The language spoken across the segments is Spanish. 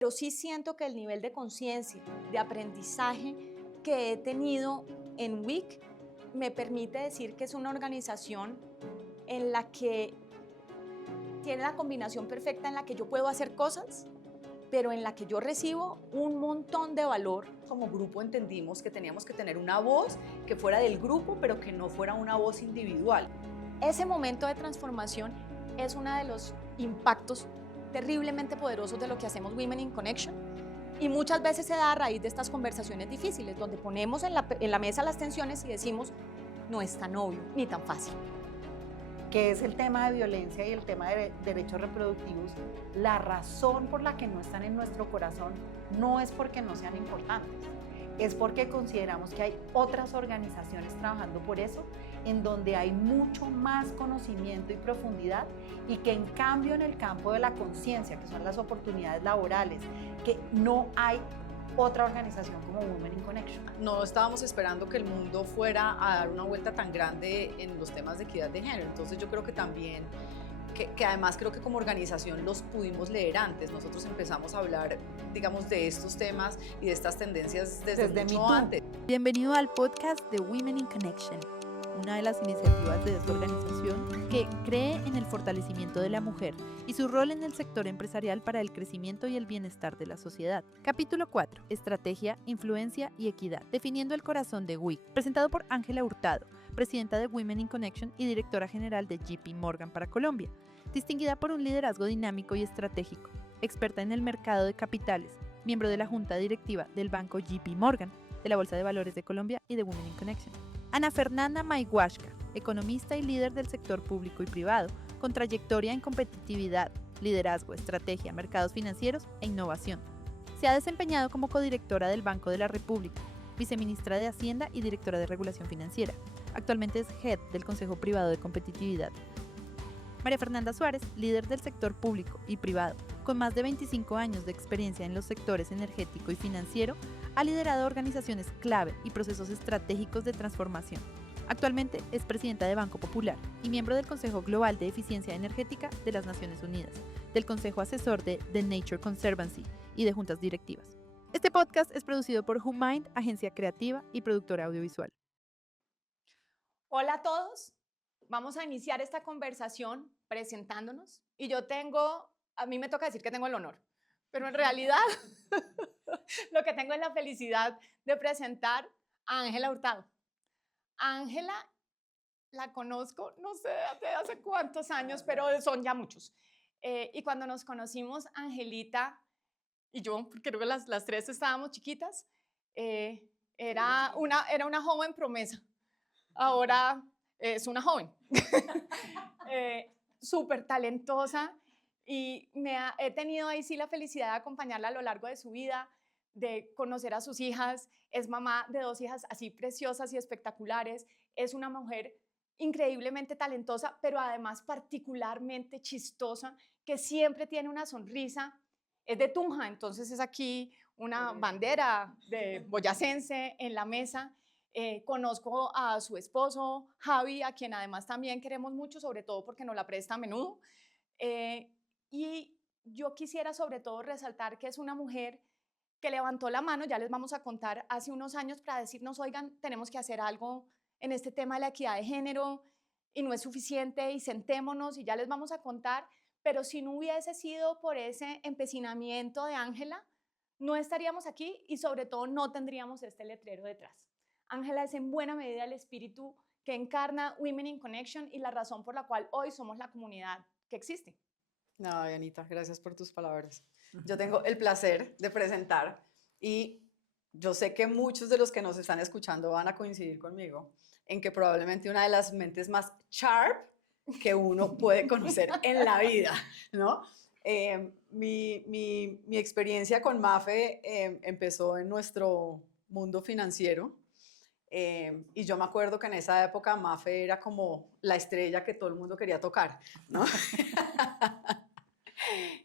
Pero sí siento que el nivel de conciencia, de aprendizaje que he tenido en WIC me permite decir que es una organización en la que tiene la combinación perfecta en la que yo puedo hacer cosas, pero en la que yo recibo un montón de valor. Como grupo entendimos que teníamos que tener una voz que fuera del grupo, pero que no fuera una voz individual. Ese momento de transformación es uno de los impactos terriblemente poderosos de lo que hacemos Women in Connection, y muchas veces se da a raíz de estas conversaciones difíciles, donde ponemos en la mesa las tensiones y decimos, no es tan obvio ni tan fácil. Que es el tema de violencia y el tema de derechos reproductivos, la razón por la que no están en nuestro corazón no es porque no sean importantes, es porque consideramos que hay otras organizaciones trabajando por eso, en donde hay mucho más conocimiento y profundidad, y que en cambio en el campo de la conciencia, que son las oportunidades laborales, que no hay otra organización como Women in Connection. No estábamos esperando que el mundo fuera a dar una vuelta tan grande en los temas de equidad de género, entonces yo creo que también, que además creo que como organización los pudimos leer antes. Nosotros empezamos a hablar, digamos, de estos temas y de estas tendencias desde mucho antes. Bienvenido al podcast de Women in Connection, una de las iniciativas de esta organización que cree en el fortalecimiento de la mujer y su rol en el sector empresarial para el crecimiento y el bienestar de la sociedad. Capítulo 4. Estrategia, influencia y equidad. Definiendo el corazón de WIC. Presentado por Ángela Hurtado, presidenta de Women in Connection y directora general de JP Morgan para Colombia. Distinguida por un liderazgo dinámico y estratégico. Experta en el mercado de capitales. Miembro de la junta directiva del banco JP Morgan, de la Bolsa de Valores de Colombia y de Women in Connection. Ana Fernanda Mayhuashka, economista y líder del sector público y privado, con trayectoria en competitividad, liderazgo, estrategia, mercados financieros e innovación. Se ha desempeñado como codirectora del Banco de la República, viceministra de Hacienda y directora de Regulación Financiera. Actualmente es Head del Consejo Privado de Competitividad. María Fernanda Suárez, líder del sector público y privado, con más de 25 años de experiencia en los sectores energético y financiero, ha liderado organizaciones clave y procesos estratégicos de transformación. Actualmente es presidenta de Banco Popular y miembro del Consejo Global de Eficiencia Energética de las Naciones Unidas, del Consejo Asesor de The Nature Conservancy y de juntas directivas. Este podcast es producido por WhoMind, agencia creativa y productora audiovisual. Hola a todos, vamos a iniciar esta conversación presentándonos, y a mí me toca decir que tengo el honor, pero en realidad lo que tengo es la felicidad de presentar a Ángela Hurtado. Ángela la conozco, no sé de hace cuántos años, pero son ya muchos. Y cuando nos conocimos, Angelita y yo, porque creo que las tres estábamos chiquitas, era una joven promesa. Ahora es una joven, súper talentosa, y he tenido ahí sí la felicidad de acompañarla a lo largo de su vida, de conocer a sus hijas. Es mamá de 2 hijas así preciosas y espectaculares. Es una mujer increíblemente talentosa, pero además particularmente chistosa, que siempre tiene una sonrisa. Es de Tunja, entonces es aquí una bandera de boyacense en la mesa. Conozco a su esposo, Javi, a quien además también queremos mucho, sobre todo porque nos la presta a menudo. Y yo quisiera sobre todo resaltar que es una mujer que levantó la mano, ya les vamos a contar, hace unos años para decirnos, oigan, tenemos que hacer algo en este tema de la equidad de género y no es suficiente y sentémonos, y ya les vamos a contar, pero si no hubiese sido por ese empecinamiento de Ángela, no estaríamos aquí y sobre todo no tendríamos este letrero detrás. Ángela es en buena medida el espíritu que encarna Women in Connection y la razón por la cual hoy somos la comunidad que existe. Ay, Anita, gracias por tus palabras. Yo tengo el placer de presentar, y yo sé que muchos de los que nos están escuchando van a coincidir conmigo en que probablemente una de las mentes más sharp que uno puede conocer en la vida, ¿no? Mi experiencia con Mafe empezó en nuestro mundo financiero. Y yo me acuerdo que en esa época Mafe era como la estrella que todo el mundo quería tocar, ¿no?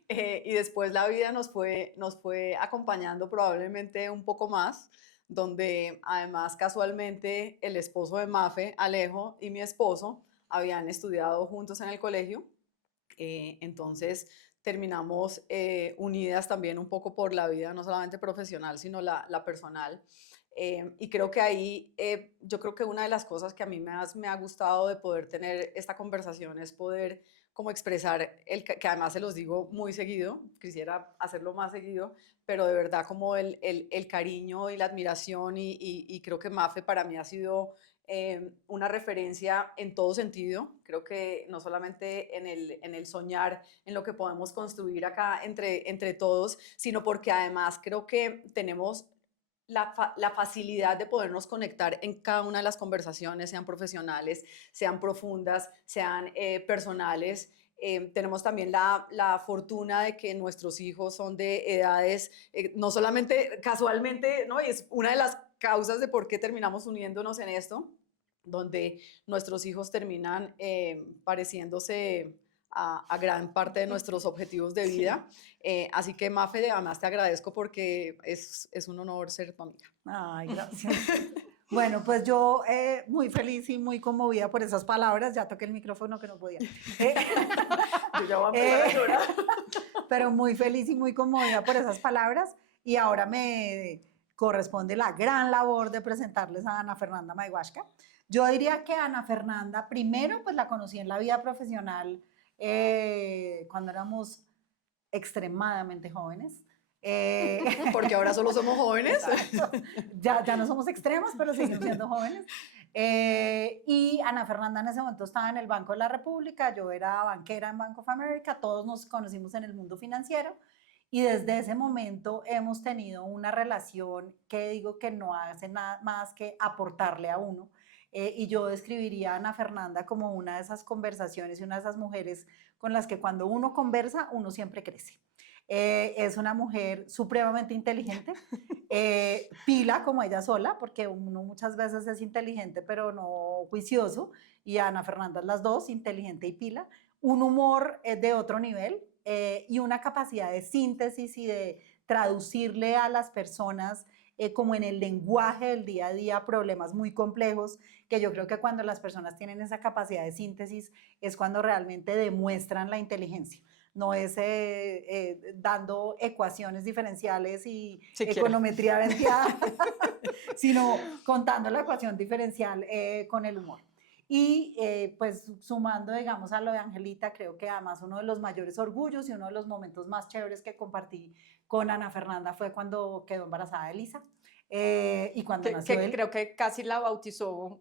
Y después la vida nos fue acompañando probablemente un poco más, donde además casualmente el esposo de Mafe, Alejo, y mi esposo habían estudiado juntos en el colegio. Entonces terminamos unidas también un poco por la vida, no solamente profesional, sino la personal. Y creo que ahí, yo creo que una de las cosas que a mí me ha gustado de poder tener esta conversación es poder como expresar, que además se los digo muy seguido, quisiera hacerlo más seguido, pero de verdad como el cariño y la admiración y creo que Mafe para mí ha sido una referencia en todo sentido. Creo que no solamente en el soñar, en lo que podemos construir acá entre todos, sino porque además creo que tenemos la facilidad de podernos conectar en cada una de las conversaciones, sean profesionales, sean profundas, sean personales. Tenemos también la fortuna de que nuestros hijos son de edades, no solamente casualmente, ¿no? Y es una de las causas de por qué terminamos uniéndonos en esto, donde nuestros hijos terminan pareciéndose a gran parte de nuestros objetivos de vida. Así que, Mafe, además te agradezco porque es un honor ser tu amiga. Ay, gracias. Bueno, pues yo muy feliz y muy conmovida por esas palabras. Ya toqué el micrófono que no podía. Yo ya voy a empezar a llorar. Pero muy feliz y muy conmovida por esas palabras. Y ahora me corresponde la gran labor de presentarles a Ana Fernanda Mayhuashka. Yo diría que Ana Fernanda, primero, pues la conocí en la vida profesional cuando éramos extremadamente jóvenes. Porque ahora solo somos jóvenes. Ya no somos extremos, pero seguimos siendo jóvenes. Y Ana Fernanda en ese momento estaba en el Banco de la República, yo era banquera en Bank of America, todos nos conocimos en el mundo financiero y desde ese momento hemos tenido una relación que digo que no hace nada más que aportarle a uno. Y yo describiría a Ana Fernanda como una de esas conversaciones y una de esas mujeres con las que cuando uno conversa, uno siempre crece. Es una mujer supremamente inteligente, pila como ella sola, porque uno muchas veces es inteligente pero no juicioso, y Ana Fernanda es las dos, inteligente y pila, un humor de otro nivel y una capacidad de síntesis y de traducirle a las personas como en el lenguaje del día a día problemas muy complejos, que yo creo que cuando las personas tienen esa capacidad de síntesis es cuando realmente demuestran la inteligencia. No es dando ecuaciones diferenciales y econometría venteada, sino contando la ecuación diferencial con el humor. Y pues sumando, digamos, a lo de Angelita, creo que además uno de los mayores orgullos y uno de los momentos más chéveres que compartí con Ana Fernanda fue cuando quedó embarazada de Elisa. Y cuando nació él. Creo que casi la bautizó.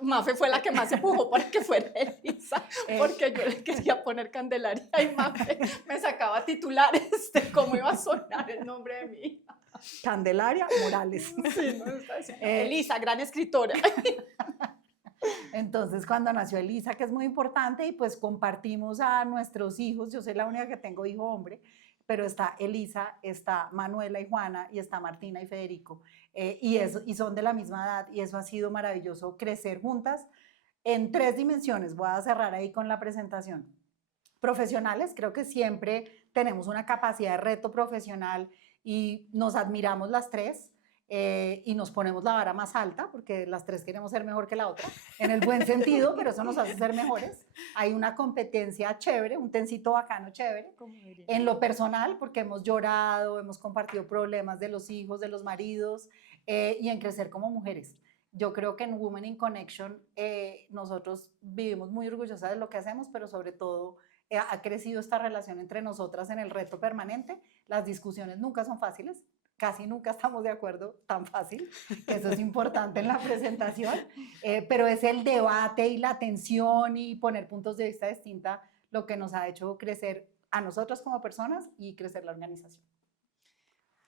Mafe fue la que más empujó para que fuera Elisa, porque yo le quería poner Candelaria y Mafe me sacaba titulares de cómo iba a sonar el nombre de mi hija. Candelaria Morales. Sí, no, Elisa, gran escritora. Entonces, cuando nació Elisa, que es muy importante, y pues compartimos a nuestros hijos, yo soy la única que tengo hijo hombre, pero está Elisa, está Manuela y Juana, y está Martina y Federico, y son de la misma edad, y eso ha sido maravilloso, crecer juntas en 3 dimensiones. Voy a cerrar ahí con la presentación. Profesionales, creo que siempre tenemos una capacidad de reto profesional y nos admiramos las 3. Y nos ponemos la vara más alta porque las 3 queremos ser mejor que la otra, en el buen sentido, pero eso nos hace ser mejores. Hay una competencia chévere, un tencito bacano chévere. En lo personal, porque hemos llorado, hemos compartido problemas de los hijos, de los maridos, y en crecer como mujeres. Yo creo que en Women in Connection nosotros vivimos muy orgullosas de lo que hacemos, pero sobre todo ha crecido esta relación entre nosotras en el reto permanente. Las discusiones nunca son fáciles, casi nunca estamos de acuerdo tan fácil, que eso es importante en la presentación, pero es el debate y la tensión y poner puntos de vista distintos lo que nos ha hecho crecer a nosotros como personas y crecer la organización.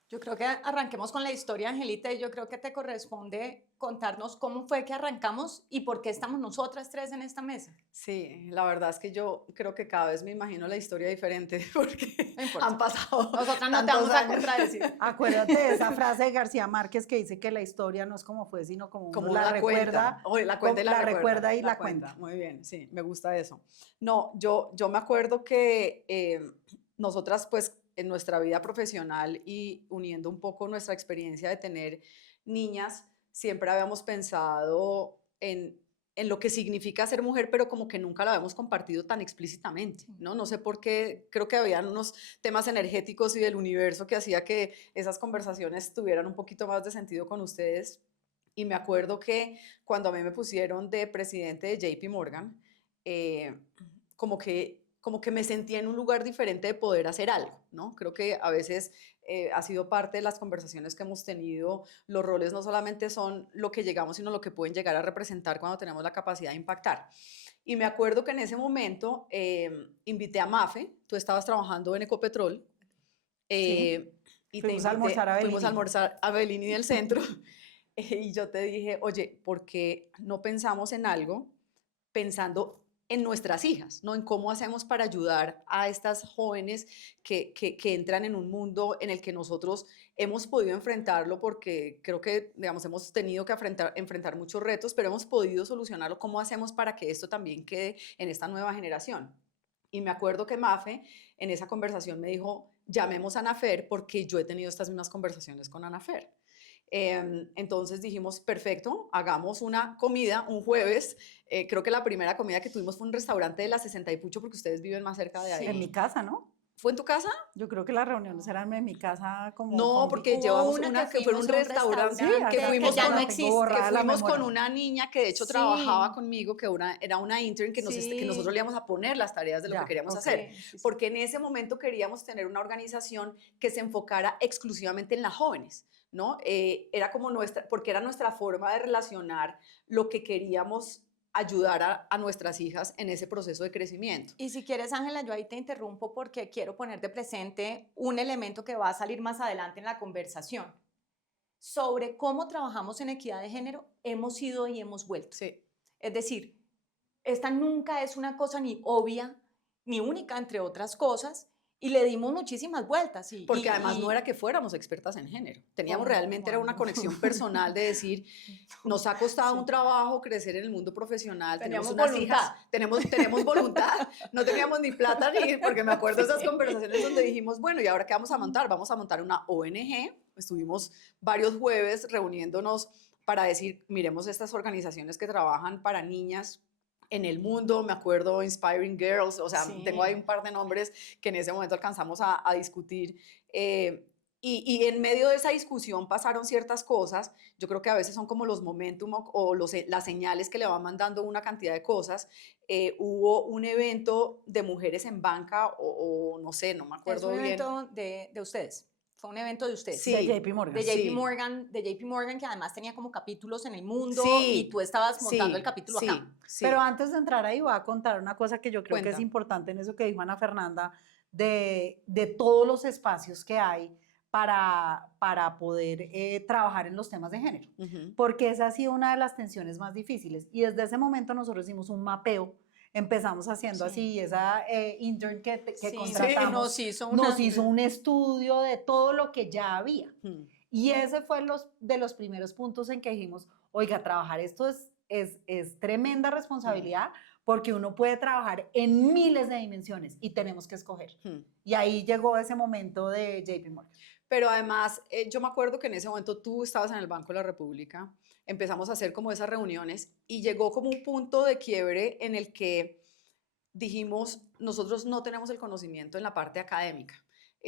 Yo creo que arranquemos con la historia, Angelita, y yo creo que te corresponde contarnos cómo fue que arrancamos y por qué estamos nosotras 3 en esta mesa. Sí, la verdad es que yo creo que cada vez me imagino la historia diferente porque No han pasado Nosotras no te vamos a contradecir. Acuérdate de esa frase de García Márquez que dice que la historia no es como fue, sino como uno la recuerda. La cuenta y la recuerda y la cuenta. Muy bien, sí, me gusta eso. No, yo me acuerdo que nosotras pues en nuestra vida profesional y uniendo un poco nuestra experiencia de tener niñas, siempre habíamos pensado en en lo que significa ser mujer, pero como que nunca lo habíamos compartido tan explícitamente, ¿no? No sé por qué, creo que habían unos temas energéticos y del universo que hacía que esas conversaciones tuvieran un poquito más de sentido con ustedes. Y me acuerdo que cuando a mí me pusieron de presidente de JP Morgan, como que me sentía en un lugar diferente de poder hacer algo, ¿no? Creo que a veces ha sido parte de las conversaciones que hemos tenido. Los roles no solamente son lo que llegamos, sino lo que pueden llegar a representar cuando tenemos la capacidad de impactar. Y me acuerdo que en ese momento invité a Mafe, tú estabas trabajando en Ecopetrol, Sí. y Fuimos a almorzar a Bellini. fuimos a almorzar a Bellini del centro, y yo te dije, oye, ¿por qué no pensamos en algo pensando en nuestras hijas, ¿no? En cómo hacemos para ayudar a estas jóvenes que entran en un mundo en el que nosotros hemos podido enfrentarlo, porque creo que, digamos, hemos tenido que enfrentar muchos retos, pero hemos podido solucionarlo. ¿Cómo hacemos para que esto también quede en esta nueva generación? Y me acuerdo que Mafe en esa conversación me dijo, llamemos a Anafer, porque yo he tenido estas mismas conversaciones con Anafer. Entonces dijimos, perfecto, hagamos una comida un jueves. Creo que la primera comida que tuvimos fue un restaurante de la 60 y Pucho, porque ustedes viven más cerca de ahí. En mi casa, ¿no? ¿Fue en tu casa? Yo creo que las reuniones eran en mi casa como No, con porque Hubo llevamos una una que que fue en un fuimos a un restaurante restaurante que que fuimos, ya con, no la existe. tengo borrada que de la fuimos con memoria. una niña que de hecho Sí. trabajaba conmigo, que era una intern que Sí. nosotros le íbamos a poner las tareas de lo Ya, que queríamos ok. hacer. Sí, sí, sí. Porque en ese momento queríamos tener una organización que se enfocara exclusivamente en las jóvenes, ¿no? Era como porque era nuestra forma de relacionar lo que queríamos ayudar a nuestras hijas en ese proceso de crecimiento. Y si quieres, Ángela, yo ahí te interrumpo porque quiero poner de presente un elemento que va a salir más adelante en la conversación. Sobre cómo trabajamos en equidad de género, hemos ido y hemos vuelto. Sí. Es decir, esta nunca es una cosa ni obvia, ni única, entre otras cosas, y le dimos muchísimas vueltas. Porque además no era que fuéramos expertas en género. Teníamos Oh, realmente, era una no. conexión personal de decir, nos ha costado Sí. un trabajo crecer en el mundo profesional, Teníamos tenemos unas voluntad. hijas, tenemos voluntad, no teníamos ni plata, porque me acuerdo de esas conversaciones donde dijimos, bueno, ¿y ahora qué vamos a montar? Vamos a montar una ONG. Estuvimos varios jueves reuniéndonos para decir, miremos estas organizaciones que trabajan para niñas en el mundo. Me acuerdo Inspiring Girls, o sea, Sí. tengo ahí un par de nombres que en ese momento alcanzamos a discutir. Y en medio de esa discusión pasaron ciertas cosas. Yo creo que a veces son como los momentum o las señales que le van mandando una cantidad de cosas. Hubo un evento de mujeres en banca o no sé, no me Es acuerdo un bien. evento de ustedes. Fue un evento de ustedes. Sí, De JP Morgan. De JP sí. Morgan, de JP Morgan, que además tenía como capítulos en el mundo Sí, y tú estabas montando sí, el capítulo sí, acá. sí. Pero antes de entrar ahí voy a contar una cosa que yo creo que Cuenta. es importante en eso que dijo Ana Fernanda, de todos los espacios que hay para poder trabajar en los temas de género. Ujú. Porque esa ha sido una de las tensiones más difíciles. Y desde ese momento nosotros hicimos un mapeo, empezamos haciendo Sí. así, esa intern que Sí, contratamos nos hizo nos hizo un estudio de todo lo que ya había. Ujú. Y ese fue de los primeros puntos en que dijimos, oiga, trabajar esto es tremenda responsabilidad porque uno puede trabajar en miles de dimensiones y tenemos que escoger. Ujú. Y ahí llegó ese momento de JP Morgan. Pero además, yo me acuerdo que en ese momento tú estabas en el Banco de la República, empezamos a hacer como esas reuniones y llegó como un punto de quiebre en el que dijimos, nosotros no tenemos el conocimiento en la parte académica.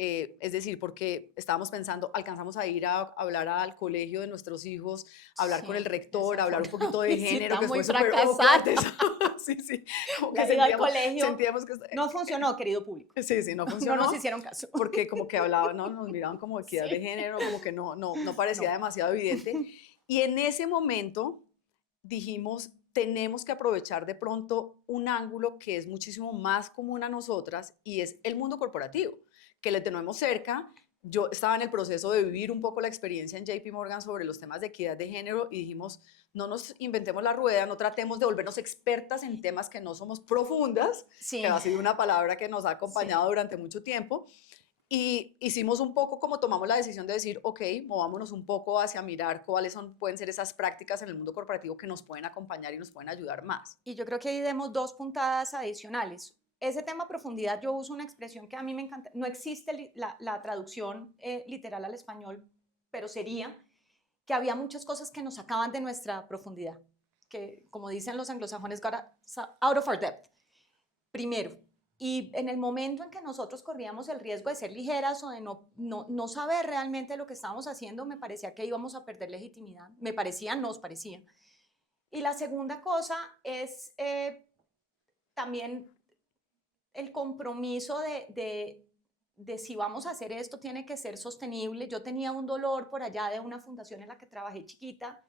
Es decir, porque estábamos pensando, alcanzamos a ir a hablar al colegio de nuestros hijos, a hablar con el Sí, rector, esa a hablar fue un poquito de una género, visita que muy fue súper fracasada. awkward eso. Sí, sí. Como que La ida al sentíamos, colegio sentíamos que... no funcionó, querido público. Sí, sí, no No funcionó. nos hicieron caso. Porque como que hablaban, ¿no? Nos miraban como equidad Sí. de género, como que no parecía No. demasiado evidente. Y en ese momento dijimos, tenemos que aprovechar de pronto un ángulo que es muchísimo más común a nosotras y es el mundo corporativo, que le tenemos cerca. Yo estaba en el proceso de vivir un poco la experiencia en JP Morgan sobre los temas de equidad de género y dijimos, no nos inventemos la rueda, no tratemos de volvernos expertas en temas que no somos profundas, Sí. que ha sido una palabra que nos ha acompañado durante mucho tiempo. Y hicimos un poco como tomamos la decisión de decir, ok, movámonos un poco hacia mirar cuáles pueden ser esas prácticas en el mundo corporativo que nos pueden acompañar y nos pueden ayudar más. Y yo creo que ahí demos dos puntadas adicionales. Ese tema profundidad, yo uso una expresión que a mí me encanta. No existe la traducción literal al español, pero sería que había muchas cosas que nos sacaban de nuestra profundidad. que, como dicen los anglosajones, got us out of our depth, primero. Y en el momento en que nosotros corríamos el riesgo de ser ligeras o de no saber realmente lo que estábamos haciendo, me parecía que íbamos a perder legitimidad. Nos parecía. Y la segunda cosa es también el compromiso de si vamos a hacer esto, tiene que ser sostenible. Yo tenía un dolor por allá de una fundación en la que trabajé chiquita,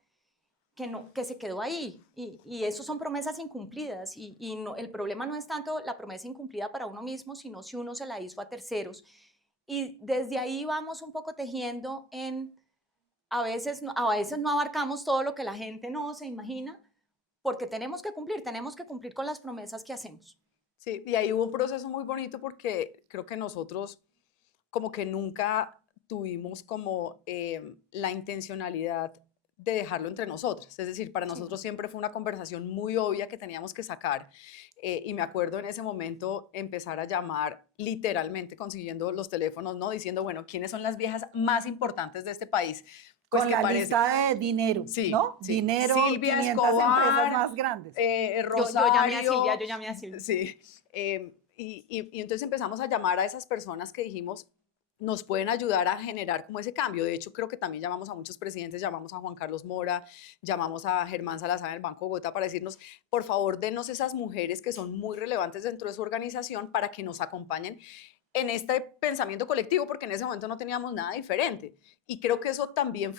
que se quedó ahí, y eso son promesas incumplidas, y no, el problema no es tanto la promesa incumplida para uno mismo, sino si uno se la hizo a terceros, y desde ahí vamos un poco tejiendo a veces no abarcamos todo lo que la gente no se imagina, porque tenemos que cumplir con las promesas que hacemos. Sí, y ahí hubo un proceso muy bonito porque creo que nosotros como que nunca tuvimos como la intencionalidad de dejarlo entre nosotras. Es decir, para nosotros siempre fue una conversación muy obvia que teníamos que sacar. Y me acuerdo en ese momento empezar a llamar literalmente consiguiendo los teléfonos, ¿no? Diciendo, bueno, ¿quiénes son las viejas más importantes de este país? Pues con la lista de dinero, sí, ¿no? Sí. Dinero, Silvia 500 Escobar, empresas más grandes. Rosario. Yo llamé a Silvia. Sí. Y entonces empezamos a llamar a esas personas que dijimos, nos pueden ayudar a generar como ese cambio. De hecho, creo que también llamamos a muchos presidentes, llamamos a Juan Carlos Mora, llamamos a Germán Salazar en el Banco Bogotá para decirnos, por favor, denos esas mujeres que son muy relevantes dentro de su organización para que nos acompañen en este pensamiento colectivo, porque en ese momento no teníamos nada diferente. Y creo que eso también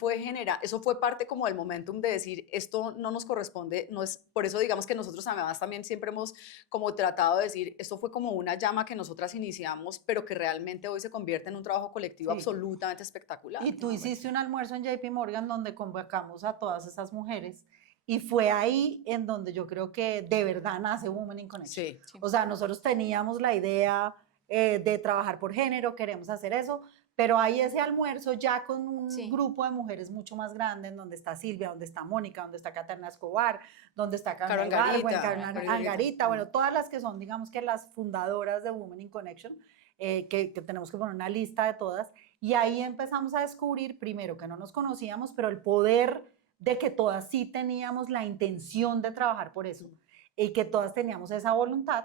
eso fue parte como del momentum de decir, esto no nos corresponde, no es, por eso digamos que nosotros además también siempre hemos como tratado de decir, esto fue como una llama que nosotras iniciamos, pero que realmente hoy se convierte en un trabajo colectivo absolutamente espectacular. Y tú hiciste un almuerzo en JP Morgan donde convocamos a todas esas mujeres, y fue ahí en donde yo creo que de verdad nace Women in Connection. Sí. O sea, nosotros teníamos la idea de trabajar por género, queremos hacer eso, pero hay ese almuerzo ya con un grupo de mujeres mucho más grande, en donde está Silvia, donde está Mónica, donde está Caterina Escobar, donde está Karen Angarita, bueno, todas las que son, digamos que las fundadoras de Women in Connection, que tenemos que poner una lista de todas, y ahí empezamos a descubrir, primero, que no nos conocíamos, pero el poder de que todas sí teníamos la intención de trabajar por eso, y que todas teníamos esa voluntad,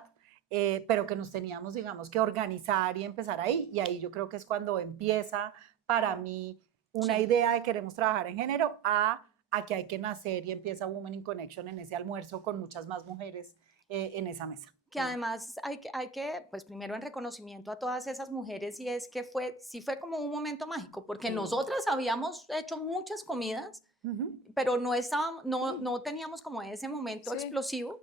pero que nos teníamos, digamos, que organizar y empezar ahí, y ahí yo creo que es cuando empieza para mí una idea de queremos trabajar en género a que hay que nacer, y empieza Women in Connection en ese almuerzo con muchas más mujeres en esa mesa. Que además hay que, pues primero en reconocimiento a todas esas mujeres, y es que sí fue como un momento mágico, porque nosotras habíamos hecho muchas comidas, pero no teníamos como ese momento explosivo.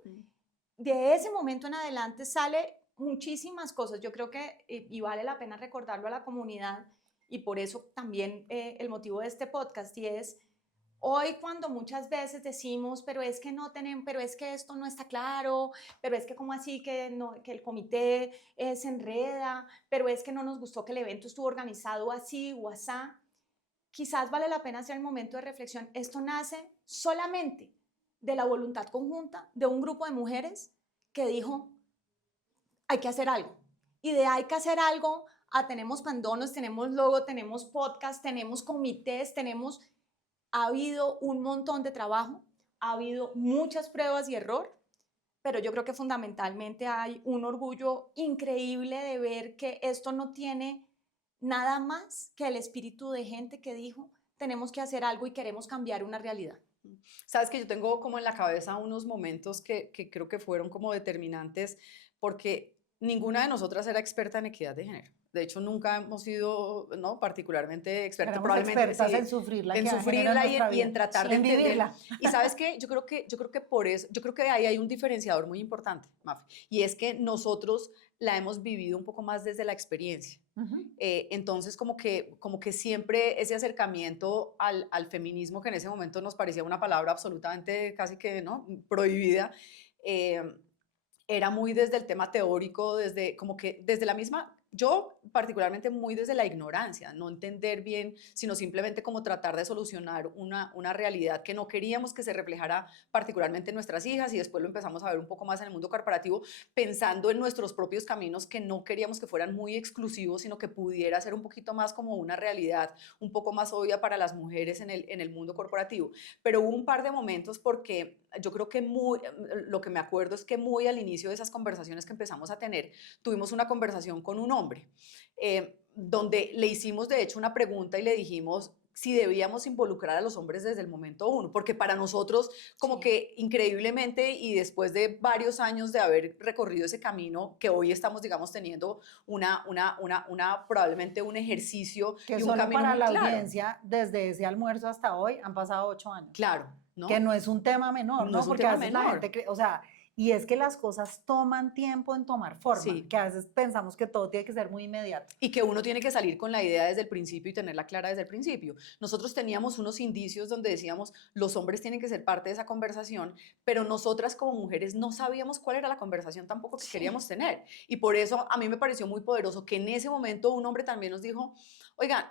De ese momento en adelante sale muchísimas cosas. Yo creo que, y vale la pena recordarlo a la comunidad, y por eso también el motivo de este podcast, y es hoy cuando muchas veces decimos, pero es que pero es que esto no está claro, pero es que como así que el comité se enreda, pero es que no nos gustó que el evento estuvo organizado así o asá, quizás vale la pena hacer el momento de reflexión. Esto nace solamente de la voluntad conjunta de un grupo de mujeres que dijo, hay que hacer algo. Y de hay que hacer algo, tenemos pandonos, tenemos logo, tenemos podcast, tenemos comités, ha habido un montón de trabajo, ha habido muchas pruebas y error, pero yo creo que fundamentalmente hay un orgullo increíble de ver que esto no tiene nada más que el espíritu de gente que dijo, tenemos que hacer algo y queremos cambiar una realidad. Sabes que yo tengo como en la cabeza unos momentos que creo que fueron como determinantes, porque ninguna de nosotras era experta en equidad de género. De hecho, nunca hemos sido, ¿no?, particularmente expertas. Probablemente expertas sí, en sufrirla, y en tratar de vivirla. Y sabes qué, yo creo que por eso, yo creo que ahí hay un diferenciador muy importante, Mafe, y es que nosotros la hemos vivido un poco más desde la experiencia. Entonces, como que siempre ese acercamiento al feminismo, que en ese momento nos parecía una palabra absolutamente casi que, ¿no?, prohibida, era muy desde el tema teórico, desde la misma yo particularmente muy desde la ignorancia, no entender bien, sino simplemente como tratar de solucionar una realidad que no queríamos que se reflejara particularmente en nuestras hijas, y después lo empezamos a ver un poco más en el mundo corporativo, pensando en nuestros propios caminos que no queríamos que fueran muy exclusivos, sino que pudiera ser un poquito más como una realidad un poco más obvia para las mujeres en el mundo corporativo. Pero hubo un par de momentos, porque yo creo que lo que me acuerdo es que muy al inicio de esas conversaciones que empezamos a tener, tuvimos una conversación con un hombre, donde le hicimos de hecho una pregunta y le dijimos si debíamos involucrar a los hombres desde el momento uno, porque para nosotros como que increíblemente, y después de varios años de haber recorrido ese camino, que hoy estamos, digamos, teniendo probablemente un ejercicio Que y un solo camino para muy la claro. audiencia, desde ese almuerzo hasta hoy, han pasado 8 años. Claro, ¿no? Que no es un tema menor, No ¿no? es un Porque tema a veces la menor. gente cree, o sea, y es que las cosas toman tiempo en tomar forma, Sí. que a veces pensamos que todo tiene que ser muy inmediato. Y que uno tiene que salir con la idea desde el principio y tenerla clara desde el principio. Nosotros teníamos unos indicios donde decíamos, los hombres tienen que ser parte de esa conversación, pero nosotras como mujeres no sabíamos cuál era la conversación tampoco que queríamos tener. Y por eso a mí me pareció muy poderoso que en ese momento un hombre también nos dijo, oigan,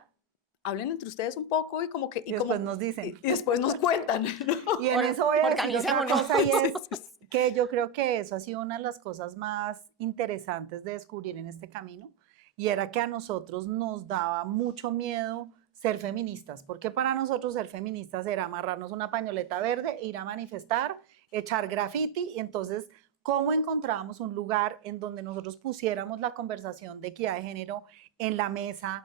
hablen entre ustedes un poco y como que... Y después nos dicen. Y después nos cuentan, ¿no? Y en eso voy a decir otra Organicémonos. cosa, y es que yo creo que eso ha sido una de las cosas más interesantes de descubrir en este camino, y era que a nosotros nos daba mucho miedo ser feministas, porque para nosotros ser feministas era amarrarnos una pañoleta verde, ir a manifestar, echar graffiti, y entonces, ¿cómo encontrábamos un lugar en donde nosotros pusiéramos la conversación de equidad de género en la mesa?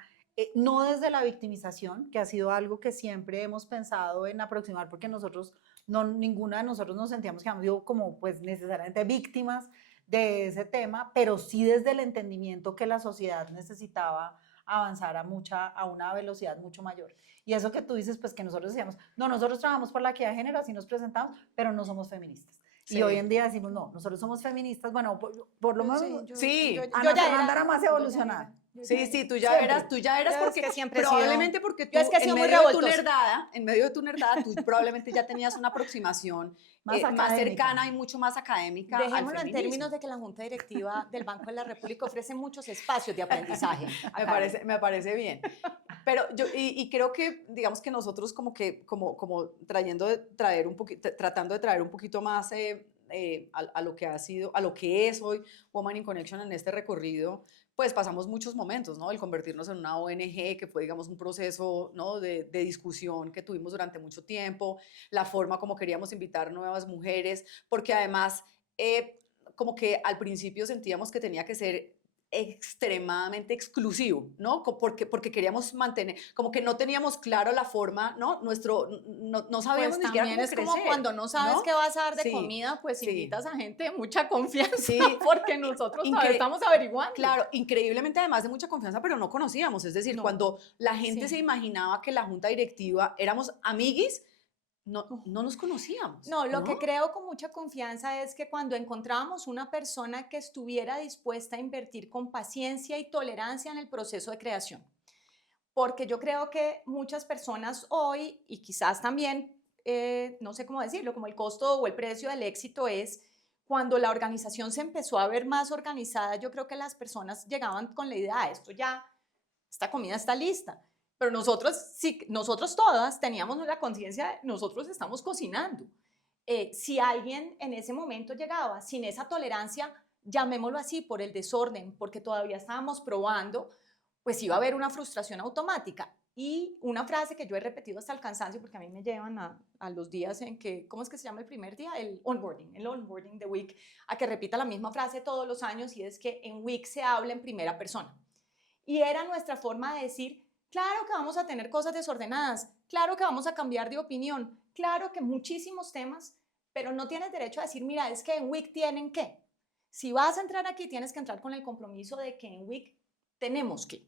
No desde la victimización, que ha sido algo que siempre hemos pensado en aproximar, porque nosotros, ninguna de nosotros nos sentíamos que habíamos sido como pues necesariamente víctimas de ese tema, pero sí desde el entendimiento que la sociedad necesitaba avanzar a una velocidad mucho mayor. Y eso que tú dices, pues que nosotros decíamos, no, nosotros trabajamos por la equidad de género, así nos presentamos, pero no somos feministas. Sí. Y hoy en día decimos, no, nosotros somos feministas, bueno, por lo menos Sí. Ana Fernanda era más evolucionada. Sí, tú ya eras Yo porque es que siempre he sido- probablemente porque tú yo es que he sido en muy medio de tu revoltosa. nerdada, tú probablemente ya tenías una aproximación Más más académica. cercana y mucho más académica al Dejémoslo en feminismo. términos de que la Junta Directiva del Banco de la República ofrece muchos espacios de aprendizaje. Me parece bien. Pero yo, y creo que, digamos que nosotros como tratando de traer un poquito más a lo que ha sido, a lo que es hoy Women in Connection en este recorrido, pues pasamos muchos momentos, ¿no? El convertirnos en una ONG, que fue, digamos, un proceso, ¿no? de discusión que tuvimos durante mucho tiempo, la forma como queríamos invitar nuevas mujeres, porque además, como que al principio sentíamos que tenía que ser extremadamente exclusivo, ¿no? Porque queríamos mantener, como que no teníamos claro la forma, ¿no? No sabíamos Pues ni siquiera también cómo es como crecer, cuando no sabes ¿no? qué vas a dar de Sí, comida, pues sí. invitas a gente de mucha confianza, Sí. porque nosotros todavía estamos averiguando. Claro, increíblemente además de mucha confianza, pero no conocíamos, es decir, No. cuando la gente Sí. se imaginaba que la junta directiva éramos amiguis, no nos conocíamos. No, lo que creo con mucha confianza es que cuando encontrábamos una persona que estuviera dispuesta a invertir con paciencia y tolerancia en el proceso de creación. Porque yo creo que muchas personas hoy, y quizás también, no sé cómo decirlo, como el costo o el precio del éxito es, cuando la organización se empezó a ver más organizada, yo creo que las personas llegaban con la idea, esta comida está lista. Pero nosotros todas teníamos la conciencia de nosotros estamos cocinando. Si alguien en ese momento llegaba sin esa tolerancia, llamémoslo así, por el desorden, porque todavía estábamos probando, pues iba a haber una frustración automática. Y una frase que yo he repetido hasta el cansancio, porque a mí me llevan a los días en que, ¿cómo es que se llama el primer día? El onboarding de WIC, a que repita la misma frase todos los años, y es que en WIC se habla en primera persona. Y era nuestra forma de decir, claro que vamos a tener cosas desordenadas, claro que vamos a cambiar de opinión, claro que muchísimos temas, pero no tienes derecho a decir, mira, es que en WIC tienen que. Si vas a entrar aquí, tienes que entrar con el compromiso de que en WIC tenemos que.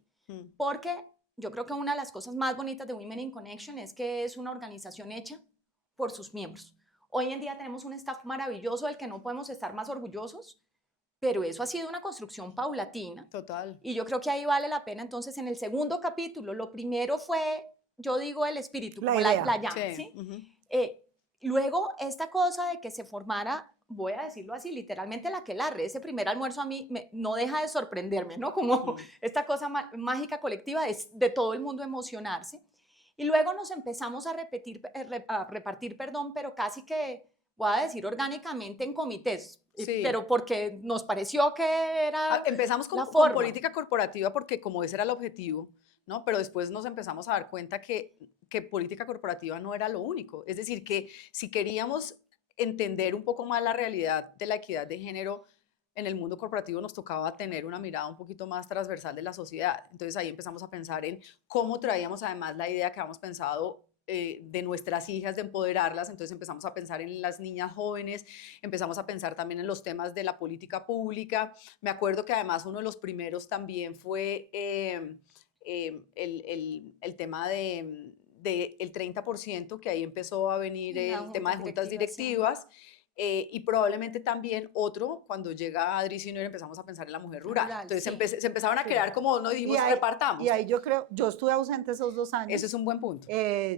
Porque yo creo que una de las cosas más bonitas de Women in Connection es que es una organización hecha por sus miembros. Hoy en día tenemos un staff maravilloso del que no podemos estar más orgullosos, pero eso ha sido una construcción paulatina. Total. Y yo creo que ahí vale la pena. Entonces, en el segundo capítulo, lo primero fue, yo digo, el espíritu, La como idea. la llama, ¿sí? Luego, esta cosa de que se formara voy a decirlo así, literalmente la aquelarre. Ese primer almuerzo a mí no deja de sorprenderme, ¿no? Como esta cosa mágica colectiva de todo el mundo emocionarse. Y luego nos empezamos a repartir, perdón, pero casi que, voy a decir orgánicamente en comités, Sí. pero porque nos pareció que era Empezamos la con forma. política corporativa porque como ese era el objetivo, ¿no? Pero después nos empezamos a dar cuenta que política corporativa no era lo único. Es decir, que si queríamos entender un poco más la realidad de la equidad de género en el mundo corporativo, nos tocaba tener una mirada un poquito más transversal de la sociedad. Entonces ahí empezamos a pensar en cómo traíamos además la idea que habíamos pensado de nuestras hijas, de empoderarlas. Entonces empezamos a pensar en las niñas jóvenes, empezamos a pensar también en los temas de la política pública. Me acuerdo que además uno de los primeros también fue el tema del 30%, que ahí empezó a venir el tema de juntas directivas. Y probablemente también otro, cuando llega Adri Senior, empezamos a pensar en la mujer rural. Entonces se empezaron a crear como, no dijimos, repartamos. Y ahí yo creo, yo estuve ausente esos 2 años. Ese es un buen punto.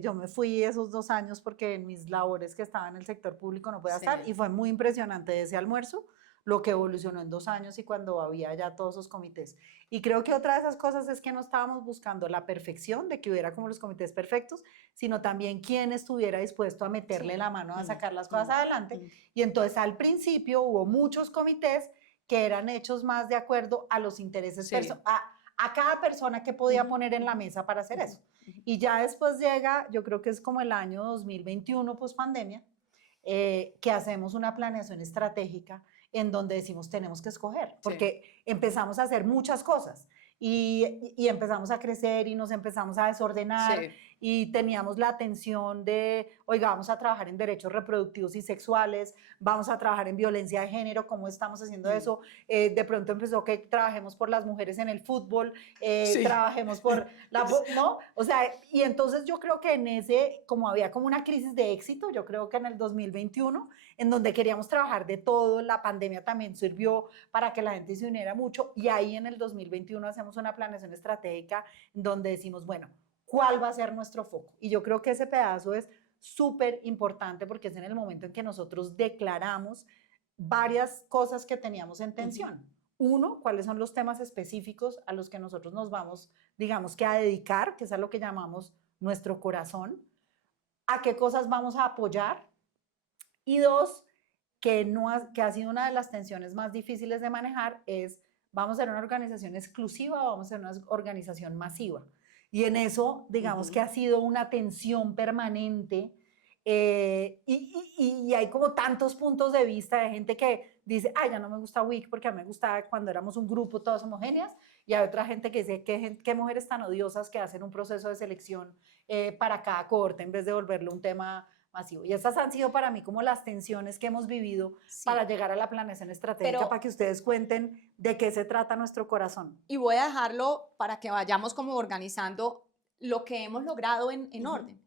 Yo me fui esos 2 años porque en mis labores que estaba en el sector público no podía estar, y fue muy impresionante ese almuerzo, lo que evolucionó en 2 años y cuando había ya todos esos comités. Y creo que otra de esas cosas es que no estábamos buscando la perfección, de que hubiera como los comités perfectos, sino también quién estuviera dispuesto a meterle la mano a sacar las cosas adelante. Y entonces al principio hubo muchos comités que eran hechos más de acuerdo a los intereses, a cada persona que podía poner en la mesa para hacer eso. Y ya después llega, yo creo que es como el año 2021, post pandemia, que hacemos una planeación estratégica en donde decimos tenemos que escoger, porque empezamos a hacer muchas cosas y empezamos a crecer y nos empezamos a desordenar y teníamos la atención de, oiga, vamos a trabajar en derechos reproductivos y sexuales, vamos a trabajar en violencia de género, ¿cómo estamos haciendo eso? De pronto empezó que trabajemos por las mujeres en el fútbol, trabajemos por la, ¿no? O sea, y entonces yo creo que en ese, como había como una crisis de éxito, yo creo que en el 2021, en donde queríamos trabajar de todo, la pandemia también sirvió para que la gente se uniera mucho, y ahí en el 2021 hacemos una planeación estratégica donde decimos, bueno, ¿cuál va a ser nuestro foco? Y yo creo que ese pedazo es súper importante porque es en el momento en que nosotros declaramos varias cosas que teníamos en tensión. Uno, cuáles son los temas específicos a los que nosotros nos vamos, digamos que a dedicar, que es a lo que llamamos nuestro corazón, a qué cosas vamos a apoyar. Y dos, que ha sido una de las tensiones más difíciles de manejar, es vamos a ser una organización exclusiva o vamos a ser una organización masiva. Y en eso, digamos que ha sido una tensión permanente y hay como tantos puntos de vista de gente que dice, ay, ya no me gusta WIC porque a mí me gustaba cuando éramos un grupo todas homogéneas, y hay otra gente que dice, qué mujeres tan odiosas que hacen un proceso de selección para cada cohorte en vez de volverlo un tema masivo. Y estas han sido para mí como las tensiones que hemos vivido para llegar a la planeación estratégica, para que ustedes cuenten de qué se trata nuestro corazón. Y voy a dejarlo para que vayamos como organizando lo que hemos logrado en orden.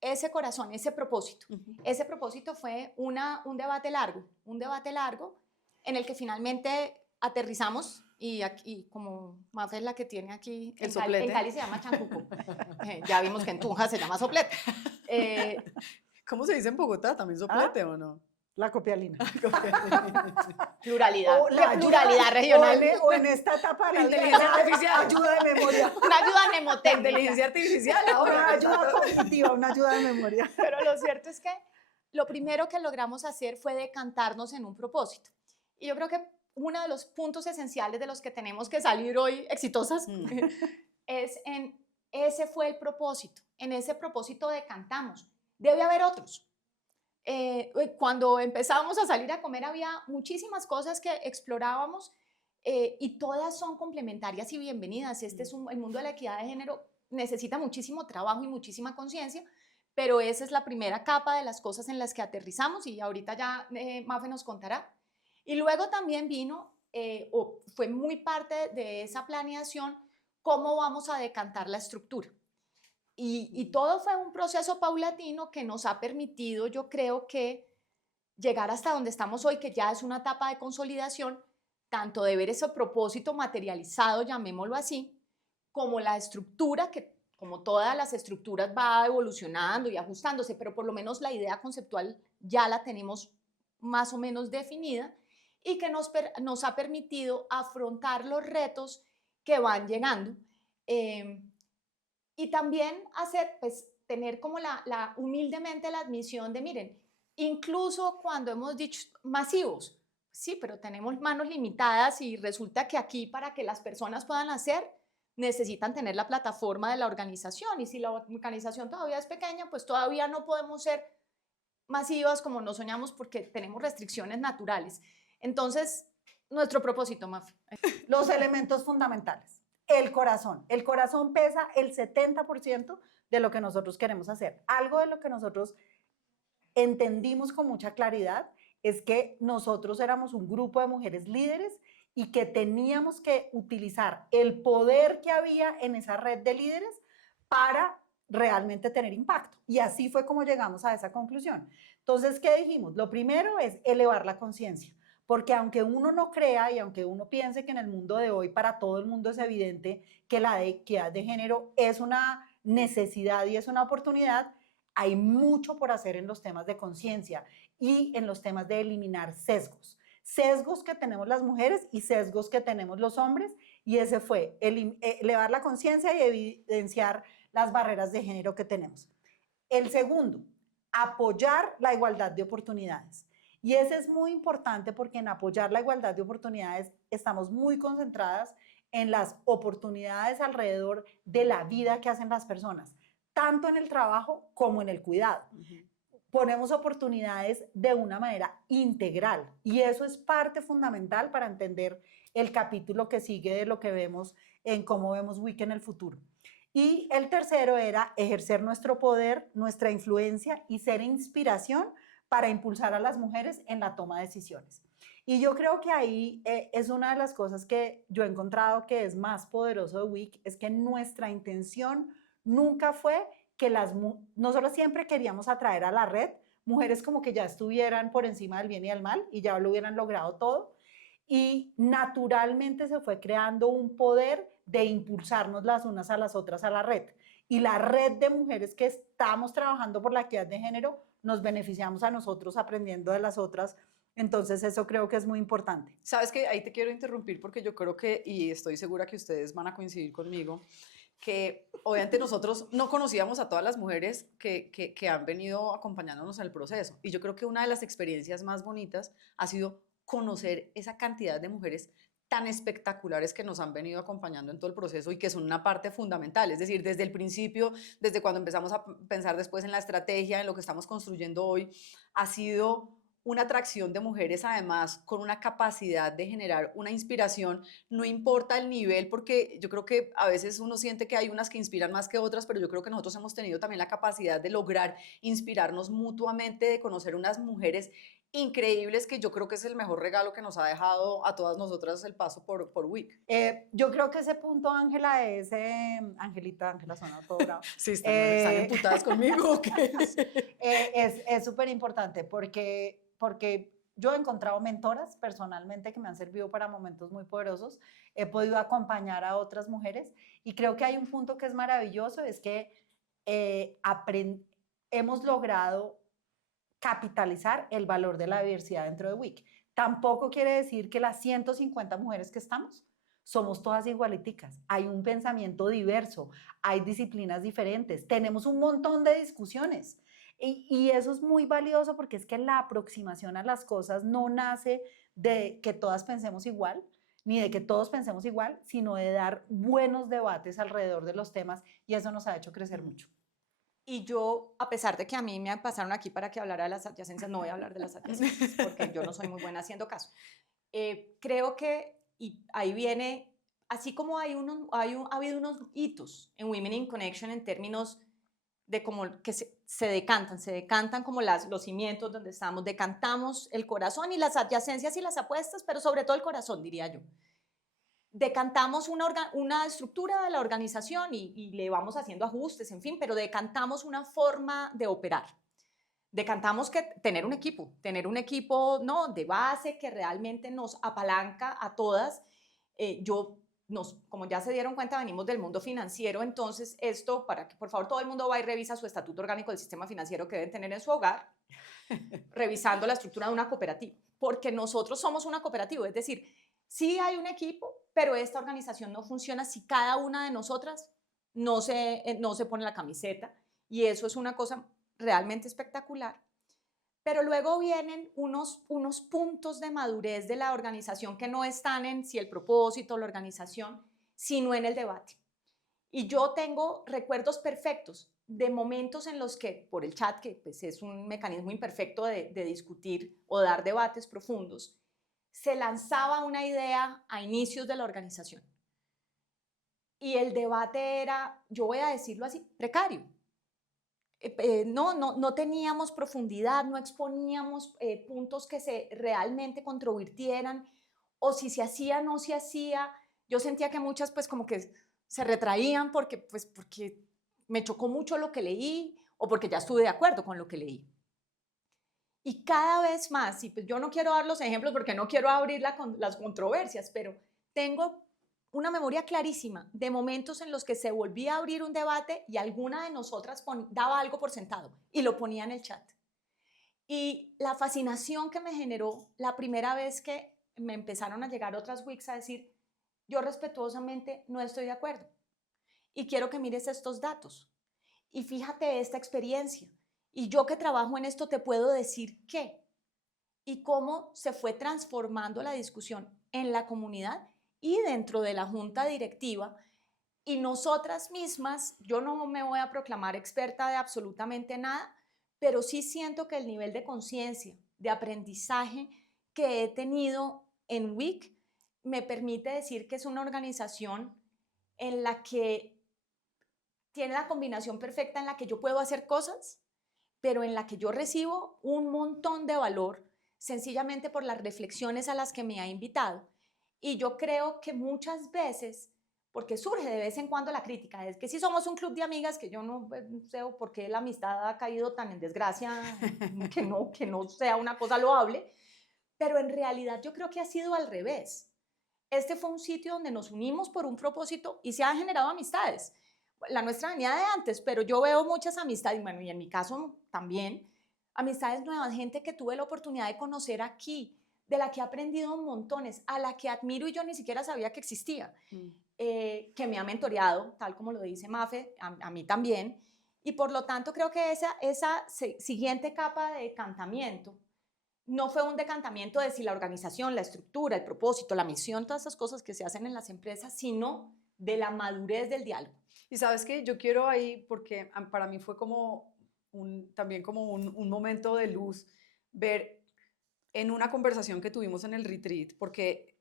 Ese corazón, ese propósito. Ese propósito fue un debate largo en el que finalmente aterrizamos, y aquí, como Mafe es la que tiene aquí, en Cali se llama chancuco. Ya vimos que en Tunja se llama soplete. ¿Cómo se dice en Bogotá? ¿También soplete o no? La copialina. Pluralidad. Pluralidad regional. O en esta etapa de la inteligencia artificial. Ayuda de memoria. Una ayuda mnemotécnica. Inteligencia artificial ahora. Una ayuda cognitiva, una ayuda de memoria. Pero lo cierto es que lo primero que logramos hacer fue decantarnos en un propósito. Y yo creo que uno de los puntos esenciales de los que tenemos que salir hoy exitosas es ese fue el propósito. En ese propósito decantamos. Debe haber otros. Cuando empezábamos a salir a comer había muchísimas cosas que explorábamos y todas son complementarias y bienvenidas. Este es el mundo de la equidad de género, necesita muchísimo trabajo y muchísima conciencia, pero esa es la primera capa de las cosas en las que aterrizamos, y ahorita ya Mafe nos contará. Y luego también vino, fue muy parte de esa planeación, cómo vamos a decantar la estructura. Y todo fue un proceso paulatino que nos ha permitido, yo creo que, llegar hasta donde estamos hoy, que ya es una etapa de consolidación, tanto de ver ese propósito materializado, llamémoslo así, como la estructura, que como todas las estructuras va evolucionando y ajustándose, pero por lo menos la idea conceptual ya la tenemos más o menos definida y que nos ha permitido afrontar los retos que van llegando. Y también pues, tener como humildemente la admisión de, miren, incluso cuando hemos dicho masivos, sí, pero tenemos manos limitadas y resulta que aquí para que las personas puedan hacer, necesitan tener la plataforma de la organización y si la organización todavía es pequeña, pues todavía no podemos ser masivas como nos soñamos porque tenemos restricciones naturales. Entonces, nuestro propósito, Mafi. Los elementos fundamentales. El corazón. El corazón pesa el 70% de lo que nosotros queremos hacer. Algo de lo que nosotros entendimos con mucha claridad es que nosotros éramos un grupo de mujeres líderes y que teníamos que utilizar el poder que había en esa red de líderes para realmente tener impacto. Y así fue como llegamos a esa conclusión. Entonces, ¿qué dijimos? Lo primero es elevar la conciencia, porque aunque uno no crea y aunque uno piense que en el mundo de hoy para todo el mundo es evidente que la equidad de género es una necesidad y es una oportunidad, hay mucho por hacer en los temas de conciencia y en los temas de eliminar sesgos. Sesgos que tenemos las mujeres y sesgos que tenemos los hombres, y ese fue elevar la conciencia y evidenciar las barreras de género que tenemos. El segundo, apoyar la igualdad de oportunidades. Y ese es muy importante porque en apoyar la igualdad de oportunidades estamos muy concentradas en las oportunidades alrededor de la vida que hacen las personas, tanto en el trabajo como en el cuidado. Ponemos oportunidades de una manera integral y eso es parte fundamental para entender el capítulo que sigue de lo que vemos en cómo vemos WIC en el futuro. Y el tercero era ejercer nuestro poder, nuestra influencia y ser inspiración para impulsar a las mujeres en la toma de decisiones. Y yo creo que ahí es una de las cosas que yo he encontrado que es más poderoso de WIC, es que nuestra intención nunca fue que nosotros siempre queríamos atraer a la red mujeres como que ya estuvieran por encima del bien y del mal y ya lo hubieran logrado todo. Y naturalmente se fue creando un poder de impulsarnos las unas a las otras a la red. Y la red de mujeres que estamos trabajando por la equidad de género nos beneficiamos a nosotros aprendiendo de las otras. Entonces eso creo que es muy importante. Sabes que ahí te quiero interrumpir porque yo creo que, y estoy segura que ustedes van a coincidir conmigo, que obviamente nosotros no conocíamos a todas las mujeres que han venido acompañándonos en el proceso. Y yo creo que una de las experiencias más bonitas ha sido conocer esa cantidad de mujeres tan espectaculares que nos han venido acompañando en todo el proceso y que son una parte fundamental. Es decir, desde el principio, desde cuando empezamos a pensar después en la estrategia, en lo que estamos construyendo hoy, ha sido una atracción de mujeres además con una capacidad de generar una inspiración, no importa el nivel, porque yo creo que a veces uno siente que hay unas que inspiran más que otras, pero yo creo que nosotros hemos tenido también la capacidad de lograr inspirarnos mutuamente, de conocer unas mujeres increíbles que yo creo que es el mejor regalo que nos ha dejado a todas nosotras el paso por WIC. Yo creo que ese punto, Ángela, es... Ángela suena todo bravo. Sí, están emputadas conmigo. Es súper importante porque yo he encontrado mentoras personalmente que me han servido para momentos muy poderosos, he podido acompañar a otras mujeres y creo que hay un punto que es maravilloso, es que hemos logrado capitalizar el valor de la diversidad dentro de WIC. Tampoco quiere decir que las 150 mujeres que estamos somos todas igualiticas. Hay un pensamiento diverso, hay disciplinas diferentes, tenemos un montón de discusiones. Y eso es muy valioso porque es que la aproximación a las cosas no nace de que todas pensemos igual, ni de que todos pensemos igual, sino de dar buenos debates alrededor de los temas y eso nos ha hecho crecer mucho. Y yo, a pesar de que a mí me pasaron aquí para que hablara de las adyacencias, no voy a hablar de las adyacencias porque yo no soy muy buena haciendo caso. Creo que, y ahí viene, así como ha habido unos hitos en Women in Connection en términos de como que se decantan como los cimientos donde estamos, decantamos el corazón y las adyacencias y las apuestas, pero sobre todo el corazón, diría yo. Decantamos una estructura de la organización y le vamos haciendo ajustes, en fin, pero decantamos una forma de operar. Decantamos que tener un equipo ¿no? de base que realmente nos apalanca a todas. Yo como ya se dieron cuenta, venimos del mundo financiero, entonces esto, para que por favor todo el mundo va y revisa su estatuto orgánico del sistema financiero que deben tener en su hogar, revisando la estructura de una cooperativa, porque nosotros somos una cooperativa, es decir, sí hay un equipo, pero esta organización no funciona si cada una de nosotras no se pone la camiseta, y eso es una cosa realmente espectacular. Pero luego vienen unos puntos de madurez de la organización que no están en si el propósito, la organización, sino en el debate. Y yo tengo recuerdos perfectos de momentos en los que, por el chat, que pues es un mecanismo imperfecto de discutir o dar debates profundos, se lanzaba una idea a inicios de la organización. Y el debate era, yo voy a decirlo así, precario. No teníamos profundidad, no exponíamos puntos que se realmente controvirtieran, o si se hacía, no se hacía. Yo sentía que muchas pues como que se retraían porque me chocó mucho lo que leí o porque ya estuve de acuerdo con lo que leí. Y cada vez más, y pues yo no quiero dar los ejemplos porque no quiero abrir las controversias, pero tengo una memoria clarísima de momentos en los que se volvía a abrir un debate y alguna de nosotras daba algo por sentado y lo ponía en el chat. Y la fascinación que me generó la primera vez que me empezaron a llegar otras Wix a decir, yo respetuosamente no estoy de acuerdo y quiero que mires estos datos y fíjate esta experiencia y yo que trabajo en esto te puedo decir qué, y cómo se fue transformando la discusión en la comunidad y dentro de la junta directiva, y nosotras mismas, yo no me voy a proclamar experta de absolutamente nada, pero sí siento que el nivel de conciencia, de aprendizaje que he tenido en WIC me permite decir que es una organización en la que tiene la combinación perfecta en la que yo puedo hacer cosas, pero en la que yo recibo un montón de valor sencillamente por las reflexiones a las que me ha invitado. Y yo creo que muchas veces, porque surge de vez en cuando la crítica, es que si somos un club de amigas, que yo no sé por qué la amistad ha caído tan en desgracia, que no sea una cosa loable, pero en realidad yo creo que ha sido al revés. Este fue un sitio donde nos unimos por un propósito y se han generado amistades. La nuestra venía de antes, pero yo veo muchas amistades, bueno, y en mi caso también, amistades nuevas, gente que tuve la oportunidad de conocer aquí, de la que he aprendido montones, a la que admiro y yo ni siquiera sabía que existía, que me ha mentoreado, tal como lo dice Mafe, a mí también, y por lo tanto creo que esa siguiente capa de decantamiento no fue un decantamiento de si la organización, la estructura, el propósito, la misión, todas esas cosas que se hacen en las empresas, sino de la madurez del diálogo. Y sabes que yo quiero ahí, porque para mí fue como también como un momento de luz, ver en una conversación que tuvimos en el retreat, porque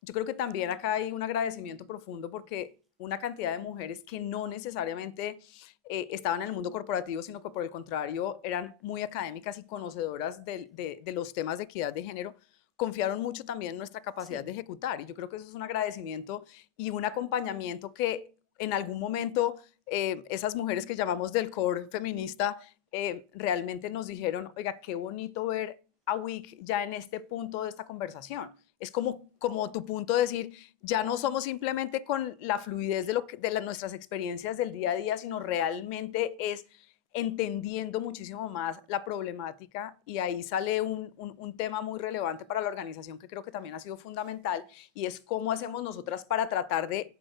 yo creo que también acá hay un agradecimiento profundo porque una cantidad de mujeres que no necesariamente estaban en el mundo corporativo, sino que por el contrario eran muy académicas y conocedoras de los temas de equidad de género, confiaron mucho también en nuestra capacidad de ejecutar. Y yo creo que eso es un agradecimiento y un acompañamiento que en algún momento esas mujeres que llamamos del core feminista realmente nos dijeron, oiga, qué bonito ver a WIC ya en este punto de esta conversación. Es como tu punto de decir, ya no somos simplemente con la fluidez de nuestras experiencias del día a día, sino realmente es entendiendo muchísimo más la problemática, y ahí sale un tema muy relevante para la organización que creo que también ha sido fundamental, y es cómo hacemos nosotras para tratar de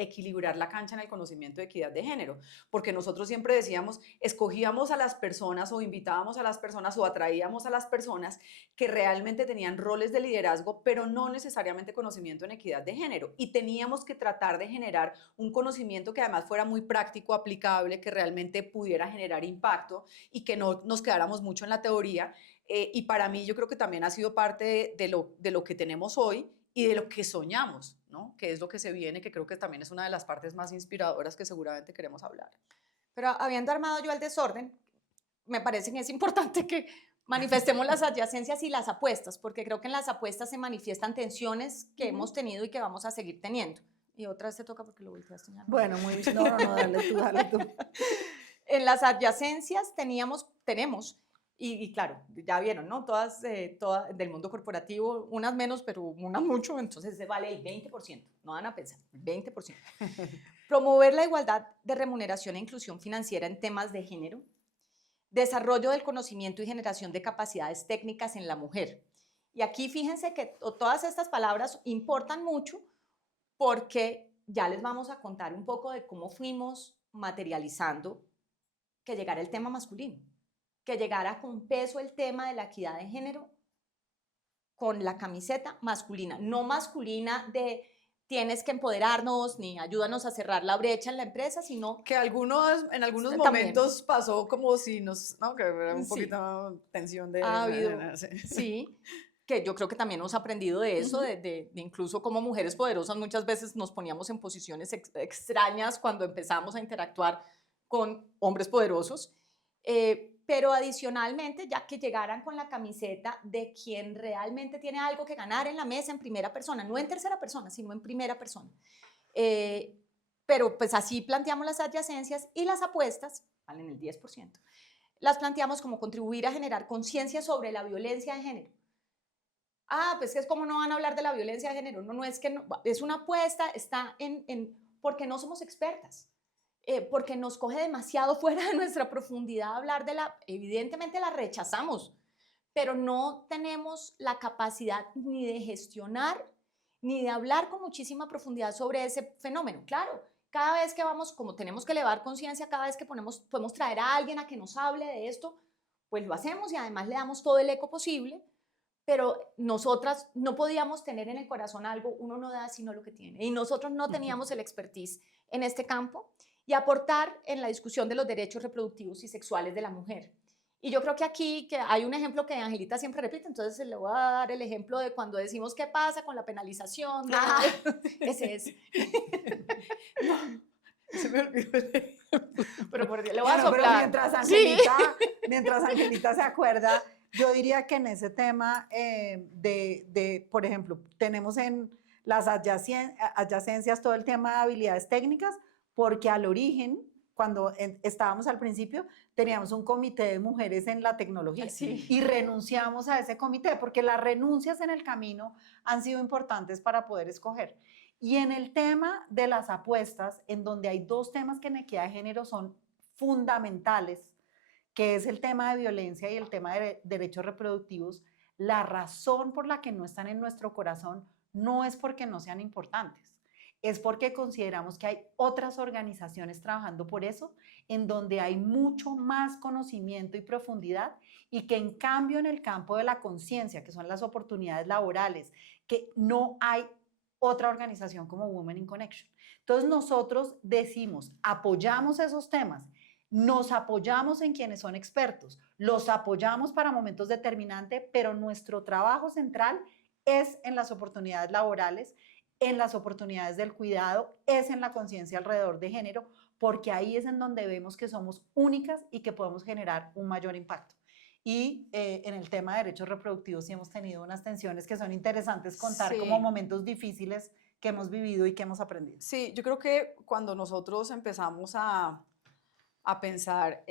equilibrar la cancha en el conocimiento de equidad de género, porque nosotros siempre decíamos, escogíamos a las personas o invitábamos a las personas o atraíamos a las personas que realmente tenían roles de liderazgo, pero no necesariamente conocimiento en equidad de género, y teníamos que tratar de generar un conocimiento que además fuera muy práctico, aplicable, que realmente pudiera generar impacto y que no nos quedáramos mucho en la teoría, y para mí yo creo que también ha sido parte de lo que tenemos hoy y de lo que soñamos, ¿no? Que es lo que se viene, que creo que también es una de las partes más inspiradoras que seguramente queremos hablar. Pero habiendo armado yo el desorden, me parece que es importante que manifestemos las adyacencias y las apuestas, porque creo que en las apuestas se manifiestan tensiones que hemos tenido y que vamos a seguir teniendo. Y otra vez te toca porque lo volteaste ya. Bueno, muy bien. No, dale tú. En las adyacencias tenemos Y claro, ya vieron, ¿no? Todas del mundo corporativo, unas menos, pero unas mucho, entonces se vale el 20%, no van a pensar, el 20%. Promover la igualdad de remuneración e inclusión financiera en temas de género. Desarrollo del conocimiento y generación de capacidades técnicas en la mujer. Y aquí fíjense que todas estas palabras importan mucho porque ya les vamos a contar un poco de cómo fuimos materializando que llegara el tema masculino, que llegara con peso el tema de la equidad de género con la camiseta masculina, no masculina de tienes que empoderarnos ni ayúdanos a cerrar la brecha en la empresa, sino Que en algunos también. momentos pasó como si ¿no? Que era un Sí. poquito tensión de... Ha habido, sí, que yo creo que también hemos aprendido de eso, de incluso como mujeres poderosas muchas veces nos poníamos en posiciones extrañas cuando empezamos a interactuar con hombres poderosos, pero adicionalmente ya que llegaran con la camiseta de quien realmente tiene algo que ganar en la mesa en primera persona, no en tercera persona, sino en primera persona. Pero pues así planteamos las adyacencias y las apuestas, valen el 10%. Las planteamos como contribuir a generar conciencia sobre la violencia de género. Pues es como no van a hablar de la violencia de género. No, es que no, es una apuesta, está porque no somos expertas, porque nos coge demasiado fuera de nuestra profundidad hablar evidentemente la rechazamos, pero no tenemos la capacidad ni de gestionar, ni de hablar con muchísima profundidad sobre ese fenómeno. Claro, cada vez que vamos, como tenemos que elevar conciencia, cada vez que podemos traer a alguien a que nos hable de esto, pues lo hacemos y además le damos todo el eco posible, pero nosotras no podíamos tener en el corazón algo, uno no da sino lo que tiene, y nosotros no teníamos el expertise en este campo y aportar en la discusión de los derechos reproductivos y sexuales de la mujer. Y yo creo que aquí que hay un ejemplo que Angelita siempre repite, entonces le voy a dar el ejemplo de cuando decimos qué pasa con la penalización. Ese es. Se me olvidó. Pero por Dios, le voy a Bueno, pero soplar. mientras Angelita se acuerda, yo diría que en ese tema por ejemplo, tenemos en las adyacencias todo el tema de habilidades técnicas, porque al origen, cuando estábamos al principio, teníamos un comité de mujeres en la tecnología y renunciamos a ese comité porque las renuncias en el camino han sido importantes para poder escoger. Y en el tema de las apuestas, en donde hay dos temas que en equidad de género son fundamentales, que es el tema de violencia y el tema de derechos reproductivos, la razón por la que no están en nuestro corazón no es porque no sean importantes, es porque consideramos que hay otras organizaciones trabajando por eso, en donde hay mucho más conocimiento y profundidad, y que en cambio en el campo de la conciencia, que son las oportunidades laborales, que no hay otra organización como Women in Connection. Entonces nosotros decimos, apoyamos esos temas, nos apoyamos en quienes son expertos, los apoyamos para momentos determinantes, pero nuestro trabajo central es en las oportunidades laborales, en las oportunidades del cuidado, es en la conciencia alrededor de género, porque ahí es en donde vemos que somos únicas y que podemos generar un mayor impacto. Y en el tema de derechos reproductivos sí hemos tenido unas tensiones que son interesantes contar como momentos difíciles que hemos vivido y que hemos aprendido. Sí, yo creo que cuando nosotros empezamos a pensar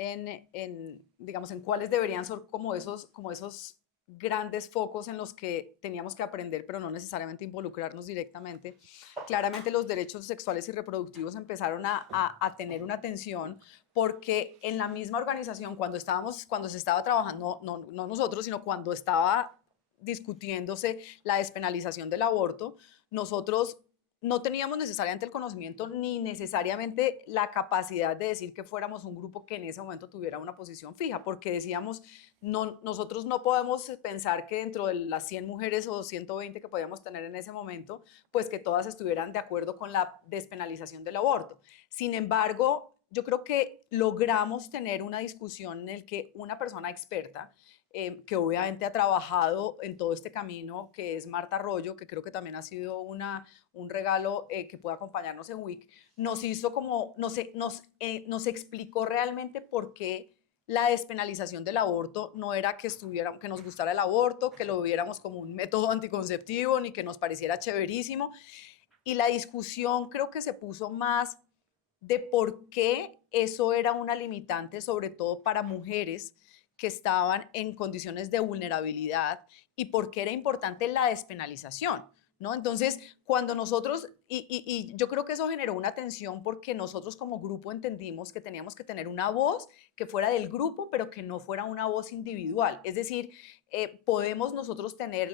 digamos, en cuáles deberían ser como esos grandes focos en los que teníamos que aprender, pero no necesariamente involucrarnos directamente, claramente los derechos sexuales y reproductivos empezaron a tener una tensión, porque en la misma organización, cuando se estaba trabajando, no nosotros, sino cuando estaba discutiéndose la despenalización del aborto, nosotros no teníamos necesariamente el conocimiento ni necesariamente la capacidad de decir que fuéramos un grupo que en ese momento tuviera una posición fija, porque decíamos, nosotros no podemos pensar que dentro de las 100 mujeres o 120 que podíamos tener en ese momento, pues que todas estuvieran de acuerdo con la despenalización del aborto. Sin embargo, yo creo que logramos tener una discusión en la que una persona experta, que obviamente ha trabajado en todo este camino, que es Marta Arroyo, que creo que también ha sido un regalo que puede acompañarnos en WIC, nos explicó realmente por qué la despenalización del aborto no era que nos gustara el aborto, que lo viéramos como un método anticonceptivo, ni que nos pareciera chéverísimo. Y la discusión creo que se puso más de por qué eso era una limitante, sobre todo para mujeres que estaban en condiciones de vulnerabilidad y por qué era importante la despenalización, ¿no? Entonces, cuando nosotros, y yo creo que eso generó una tensión porque nosotros como grupo entendimos que teníamos que tener una voz que fuera del grupo, pero que no fuera una voz individual. Es decir, podemos nosotros tener,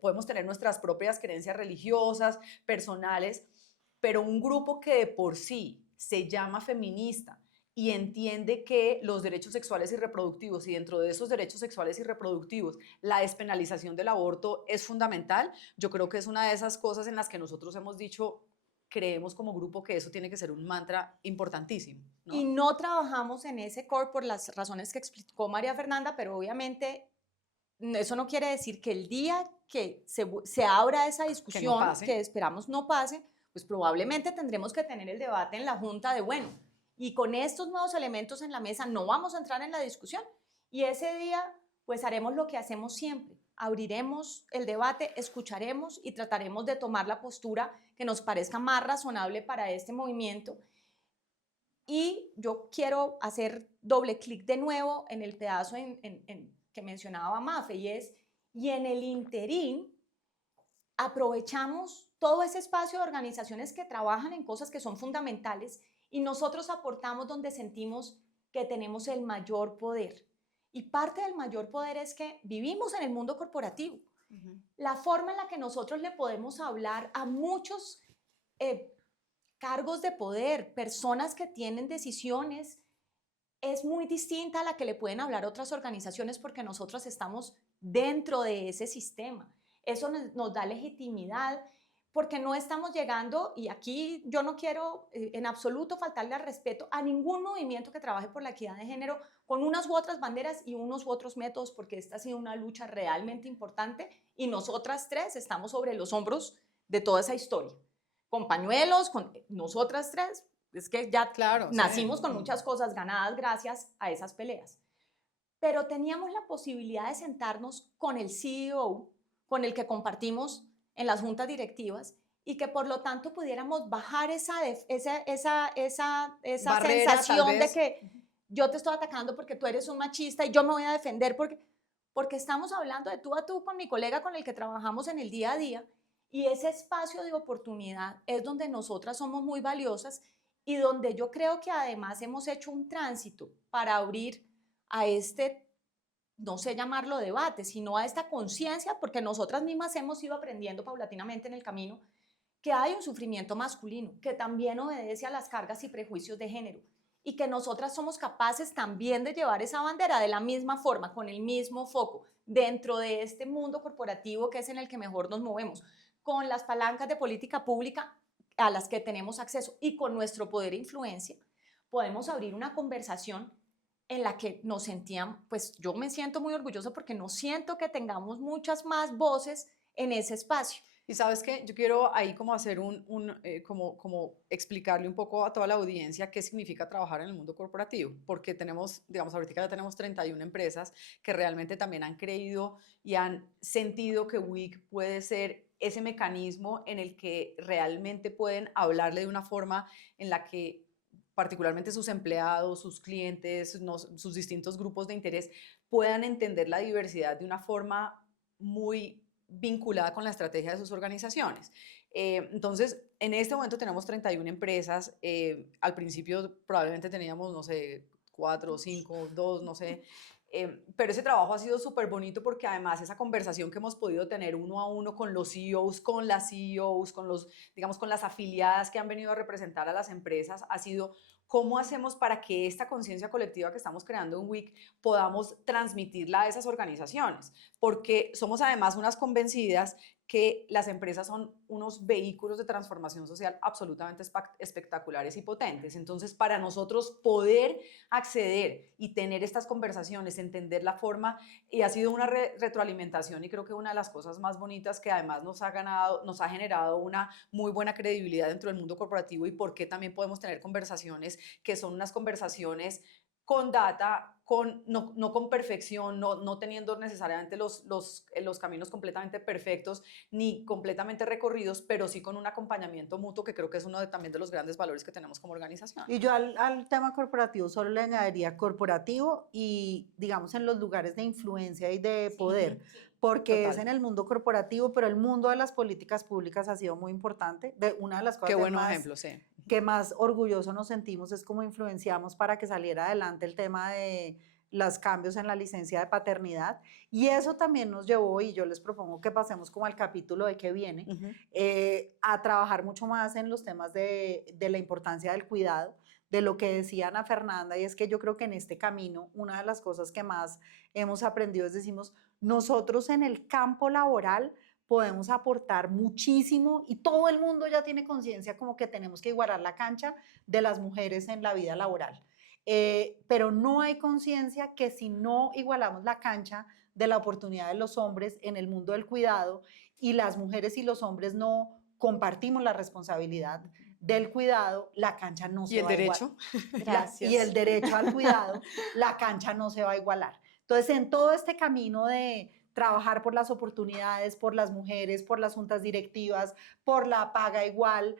podemos tener nuestras propias creencias religiosas, personales, pero un grupo que de por sí se llama feminista y entiende que los derechos sexuales y reproductivos, y dentro de esos derechos sexuales y reproductivos, la despenalización del aborto es fundamental, yo creo que es una de esas cosas en las que nosotros hemos dicho, creemos como grupo que eso tiene que ser un mantra importantísimo, ¿no? Y no trabajamos en ese core por las razones que explicó María Fernanda, pero obviamente eso no quiere decir que el día que se abra esa discusión, que esperamos no pase, pues probablemente tendremos que tener el debate en la Junta de, bueno, y con estos nuevos elementos en la mesa no vamos a entrar en la discusión. Y ese día, pues haremos lo que hacemos siempre. Abriremos el debate, escucharemos y trataremos de tomar la postura que nos parezca más razonable para este movimiento. Y yo quiero hacer doble clic de nuevo en el pedazo que mencionaba Mafe, y en el interín aprovechamos todo ese espacio de organizaciones que trabajan en cosas que son fundamentales y nosotros aportamos donde sentimos que tenemos el mayor poder. Y parte del mayor poder es que vivimos en el mundo corporativo. La forma en la que nosotros le podemos hablar a muchos cargos de poder, personas que tienen decisiones, es muy distinta a la que le pueden hablar otras organizaciones porque nosotros estamos dentro de ese sistema. Eso nos da legitimidad porque no estamos llegando, y aquí yo no quiero en absoluto faltarle al respeto a ningún movimiento que trabaje por la equidad de género con unas u otras banderas y unos u otros métodos, porque esta ha sido una lucha realmente importante y nosotras tres estamos sobre los hombros de toda esa historia. Con pañuelos, con nosotras tres, es que ya nacimos con muchas cosas ganadas gracias a esas peleas. Pero teníamos la posibilidad de sentarnos con el CEO, con el que compartimos en las juntas directivas, y que por lo tanto pudiéramos bajar esa barrera, sensación de que yo te estoy atacando porque tú eres un machista y yo me voy a defender porque estamos hablando de tú a tú con mi colega con el que trabajamos en el día a día, y ese espacio de oportunidad es donde nosotras somos muy valiosas y donde yo creo que además hemos hecho un tránsito para abrir a no sé llamarlo debate, sino a esta conciencia, porque nosotras mismas hemos ido aprendiendo paulatinamente en el camino que hay un sufrimiento masculino que también obedece a las cargas y prejuicios de género, y que nosotras somos capaces también de llevar esa bandera de la misma forma, con el mismo foco, dentro de este mundo corporativo que es en el que mejor nos movemos, con las palancas de política pública a las que tenemos acceso y con nuestro poder e influencia, podemos abrir una conversación en la que nos sentían, pues yo me siento muy orgullosa porque no siento que tengamos muchas más voces en ese espacio. Y sabes que yo quiero ahí como hacer como explicarle un poco a toda la audiencia qué significa trabajar en el mundo corporativo, porque tenemos, digamos, ahorita ya tenemos 31 empresas que realmente también han creído y han sentido que WIC puede ser ese mecanismo en el que realmente pueden hablarle de una forma en la que particularmente sus empleados, sus clientes, sus distintos grupos de interés puedan entender la diversidad de una forma muy vinculada con la estrategia de sus organizaciones. Entonces, en este momento tenemos 31 empresas. Al principio probablemente teníamos, no sé, 4, 5, 2, no sé. Pero ese trabajo ha sido súper bonito porque además esa conversación que hemos podido tener uno a uno con los CEOs, con las CEOs, digamos, con las afiliadas que han venido a representar a las empresas, ha sido cómo hacemos para que esta conciencia colectiva que estamos creando en WIC podamos transmitirla a esas organizaciones, porque somos además unas convencidas que las empresas son unos vehículos de transformación social absolutamente espectaculares y potentes. Entonces, para nosotros poder acceder y tener estas conversaciones, entender la forma, y ha sido una retroalimentación, y creo que una de las cosas más bonitas que además nos ha generado una muy buena credibilidad dentro del mundo corporativo, y por qué también podemos tener conversaciones que son unas conversaciones con data, no con perfección, no teniendo necesariamente los caminos completamente perfectos ni completamente recorridos, pero sí con un acompañamiento mutuo, que creo que es uno también de los grandes valores que tenemos como organización. Y yo al tema corporativo solo le añadiría corporativo y, digamos, en los lugares de influencia y de poder, porque total. es en el mundo corporativo, pero el mundo de las políticas públicas ha sido muy importante. Una de las cosas Qué buenos ejemplos, sí. que más orgulloso nos sentimos es cómo influenciamos para que saliera adelante el tema de los cambios en la licencia de paternidad, y eso también nos llevó, y yo les propongo que pasemos como al capítulo de que viene, a trabajar mucho más en los temas de la importancia del cuidado, de lo que decía Ana Fernanda, y es que yo creo que en este camino una de las cosas que más hemos aprendido es, decimos, nosotros en el campo laboral podemos aportar muchísimo y todo el mundo ya tiene conciencia como que tenemos que igualar la cancha de las mujeres en la vida laboral. Pero no hay conciencia que si no igualamos la cancha de la oportunidad de los hombres en el mundo del cuidado y las mujeres y los hombres no compartimos la responsabilidad del cuidado, la cancha no se va a igualar. ¿Y el derecho? Gracias. Y el derecho al cuidado, la cancha no se va a igualar. Entonces, en todo este camino de trabajar por las oportunidades, por las mujeres, por las juntas directivas, por la paga igual,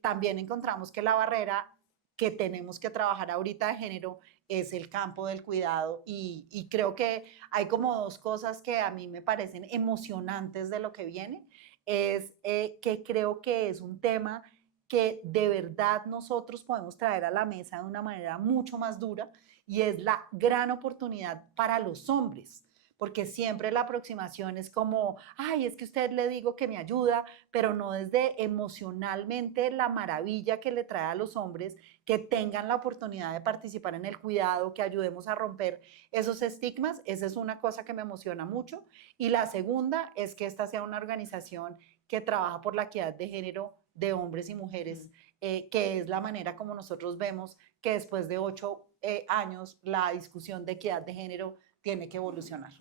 también encontramos que la barrera que tenemos que trabajar ahorita de género es el campo del cuidado, y creo que hay como dos cosas que a mí me parecen emocionantes de lo que viene, es que creo que es un tema que de verdad nosotros podemos traer a la mesa de una manera mucho más dura, y es la gran oportunidad para los hombres, porque siempre la aproximación es como, ay, es que usted le digo que me ayuda, pero no desde emocionalmente la maravilla que le trae a los hombres que tengan la oportunidad de participar en el cuidado, que ayudemos a romper esos estigmas. Esa es una cosa que me emociona mucho. Y la segunda es que esta sea una organización que trabaja por la equidad de género de hombres y mujeres, que es la manera como nosotros vemos que después de 8 años la discusión de equidad de género tiene que evolucionar.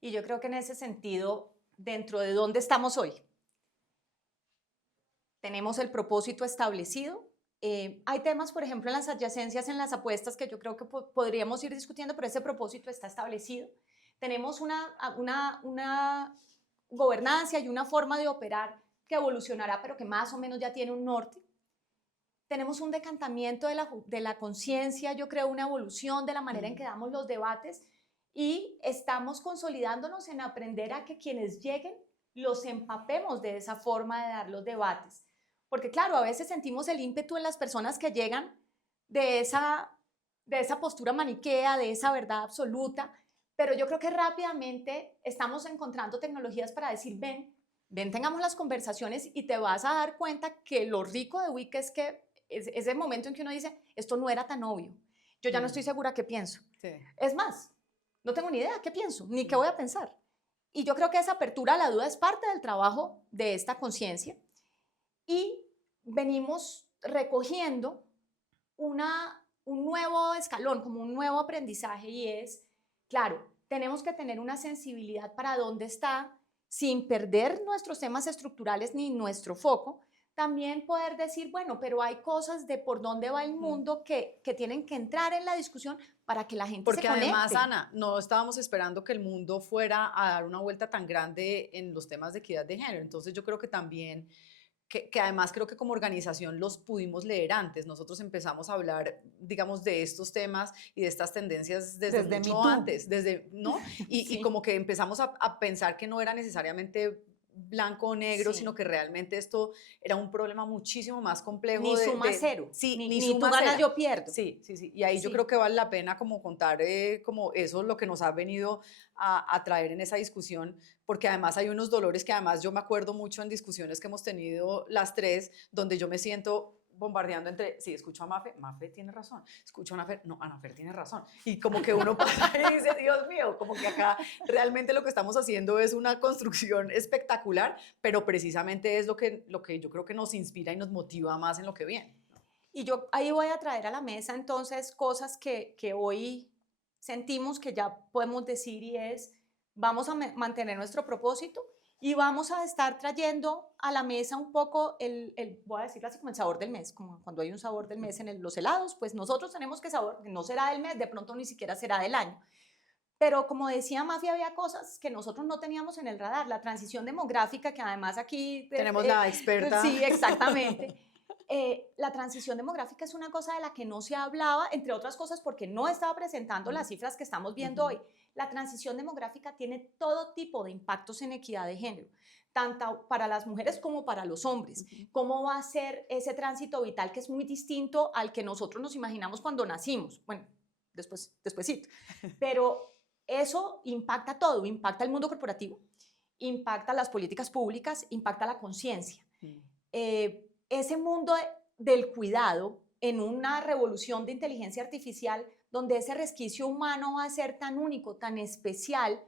Y yo creo que en ese sentido, dentro de dónde estamos hoy, tenemos el propósito establecido. Hay temas, por ejemplo, en las adyacencias, en las apuestas, que yo creo que podríamos ir discutiendo, pero ese propósito está establecido. Tenemos una gobernanza y una forma de operar que evolucionará, pero que más o menos ya tiene un norte. Tenemos un decantamiento de la conciencia, yo creo, una evolución de la manera en que damos los debates, y estamos consolidándonos en aprender a que quienes lleguen los empapemos de esa forma de dar los debates. Porque claro, a veces sentimos el ímpetu en las personas que llegan de esa postura maniquea, de esa verdad absoluta, pero yo creo que rápidamente estamos encontrando tecnologías para decir, ven, tengamos las conversaciones, y te vas a dar cuenta que lo rico de WIC es que es el momento en que uno dice, esto no era tan obvio, yo ya no estoy segura qué pienso. Sí. Es más, no tengo ni idea qué pienso, ni qué voy a pensar. Y yo creo que esa apertura a la duda es parte del trabajo de esta conciencia, y venimos recogiendo un nuevo escalón, como un nuevo aprendizaje, y es, claro, tenemos que tener una sensibilidad para dónde está, sin perder nuestros temas estructurales ni nuestro foco. También poder decir, bueno, pero hay cosas de por dónde va el mundo que tienen que entrar en la discusión para que la gente se conecte. Porque además, Ana, no estábamos esperando que el mundo fuera a dar una vuelta tan grande en los temas de equidad de género. Entonces yo creo que también, que además creo que como organización los pudimos leer antes. Nosotros empezamos a hablar, digamos, de estos temas y de estas tendencias desde mucho antes, ¿no? Y como que empezamos a pensar que no era necesariamente blanco o negro, sino que realmente esto era un problema muchísimo más complejo. Ni suma cero. Sí, ni suma tú ganas, cero. yo pierdo. Sí. Y ahí yo creo que vale la pena como contar como eso, lo que nos ha venido a traer en esa discusión, porque además hay unos dolores que además yo me acuerdo mucho en discusiones que hemos tenido las tres, donde yo me siento bombardeando entre, sí, escucho a Mafe tiene razón, escucho a Anafer, no, Anafer tiene razón, y como que uno pasa y dice, Dios mío, como que acá realmente lo que estamos haciendo es una construcción espectacular, pero precisamente es lo que yo creo que nos inspira y nos motiva más en lo que viene. Y yo ahí voy a traer a la mesa entonces cosas que hoy sentimos que ya podemos decir, y es, vamos a mantener nuestro propósito, y vamos a estar trayendo a la mesa un poco voy a decirlo así, como el sabor del mes, como cuando hay un sabor del mes en los helados, pues nosotros tenemos que sabor, no será del mes, de pronto ni siquiera será del año. Pero como decía Mafi, había cosas que nosotros no teníamos en el radar, la transición demográfica, que además aquí... Tenemos la experta. Sí, exactamente. La transición demográfica es una cosa de la que no se hablaba, entre otras cosas porque no estaba presentando las cifras que estamos viendo hoy. La transición demográfica tiene todo tipo de impactos en equidad de género, tanto para las mujeres como para los hombres. ¿Cómo va a ser ese tránsito vital que es muy distinto al que nosotros nos imaginamos cuando nacimos? Bueno, despuésito. Pero eso impacta todo, impacta el mundo corporativo, impacta las políticas públicas, impacta la conciencia. Ese mundo del cuidado en una revolución de inteligencia artificial donde ese resquicio humano va a ser tan único, tan especial,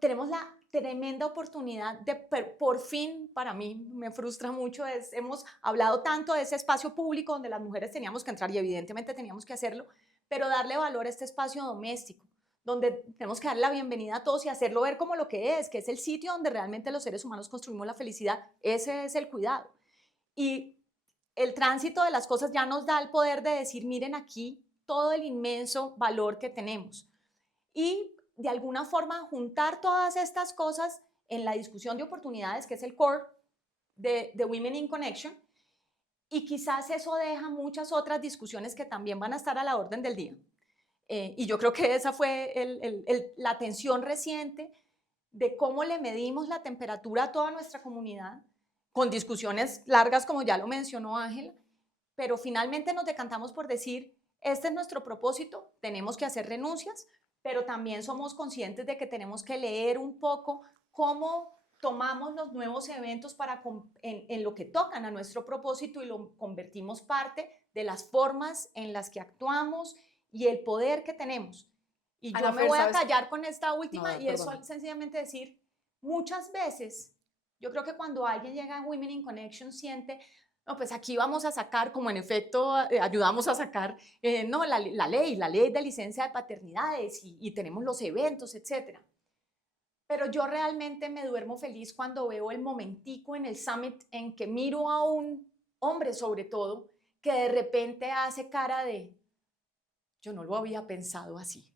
tenemos la tremenda oportunidad de, por fin, para mí me frustra mucho, hemos hablado tanto de ese espacio público donde las mujeres teníamos que entrar y evidentemente teníamos que hacerlo, pero darle valor a este espacio doméstico, donde tenemos que darle la bienvenida a todos y hacerlo ver como lo que es el sitio donde realmente los seres humanos construimos la felicidad. Ese es el cuidado. Y el tránsito de las cosas ya nos da el poder de decir, miren aquí todo el inmenso valor que tenemos. Y de alguna forma juntar todas estas cosas en la discusión de oportunidades, que es el core de Women in Connection, y quizás eso deja muchas otras discusiones que también van a estar a la orden del día. Y yo creo que esa fue la tensión reciente de cómo le medimos la temperatura a toda nuestra comunidad, con discusiones largas, como ya lo mencionó Ángela, pero finalmente nos decantamos por decir, este es nuestro propósito, tenemos que hacer renuncias, pero también somos conscientes de que tenemos que leer un poco cómo tomamos los nuevos eventos en lo que tocan a nuestro propósito y lo convertimos parte de las formas en las que actuamos y el poder que tenemos. Y yo me voy a callar con esta última y es sencillamente decir, muchas veces, yo creo que cuando alguien llega a Women in Connection siente, no, pues aquí vamos a sacar, como en efecto ayudamos a sacar, no, la ley de licencia de paternidades y tenemos los eventos, etc. Pero yo realmente me duermo feliz cuando veo el momentico en el summit en que miro a un hombre, sobre todo, que de repente hace cara de, yo no lo había pensado así.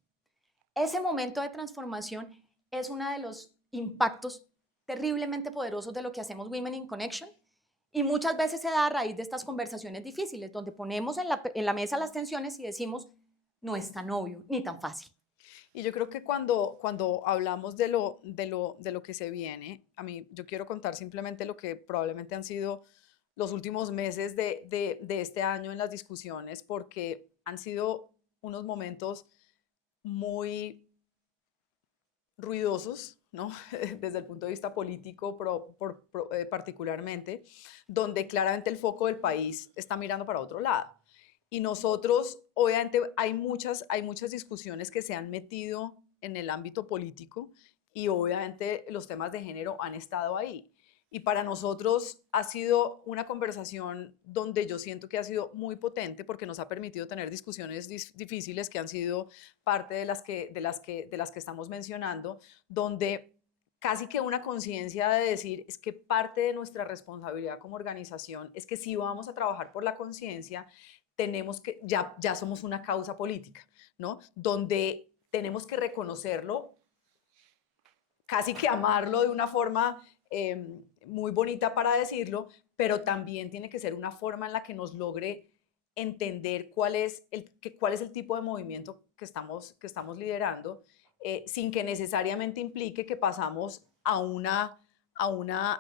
Ese momento de transformación es uno de los impactos terriblemente poderosos de lo que hacemos Women in Connection y muchas veces se da a raíz de estas conversaciones difíciles donde ponemos en la mesa las tensiones y decimos no es tan obvio ni tan fácil. Y yo creo que cuando hablamos de lo que se viene, yo quiero contar simplemente lo que probablemente han sido los últimos meses de este año en las discusiones, porque han sido unos momentos muy ruidosos, ¿no? Desde el punto de vista político particularmente, donde claramente el foco del país está mirando para otro lado. Y nosotros, obviamente, hay muchas discusiones que se han metido en el ámbito político y obviamente los temas de género han estado ahí. Y para nosotros ha sido una conversación donde yo siento que ha sido muy potente porque nos ha permitido tener discusiones difíciles que han sido parte de las que estamos mencionando, donde casi que una conciencia de decir es que parte de nuestra responsabilidad como organización es que si vamos a trabajar por la conciencia, tenemos que, ya somos una causa política, ¿no? Donde tenemos que reconocerlo, casi que amarlo de una forma muy bonita para decirlo, pero también tiene que ser una forma en la que nos logre entender cuál es el tipo de movimiento que estamos liderando, sin que necesariamente implique que pasamos a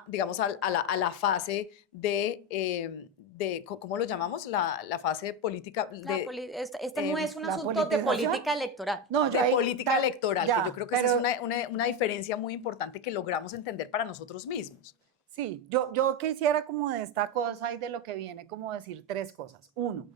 digamos, a la fase ¿cómo lo llamamos? La fase política. Este no es un asunto de política electoral. No, de política electoral, que yo creo que esa es una diferencia muy importante que logramos entender para nosotros mismos. Sí, yo quisiera como de esta cosa y de lo que viene, como decir tres cosas. Uno,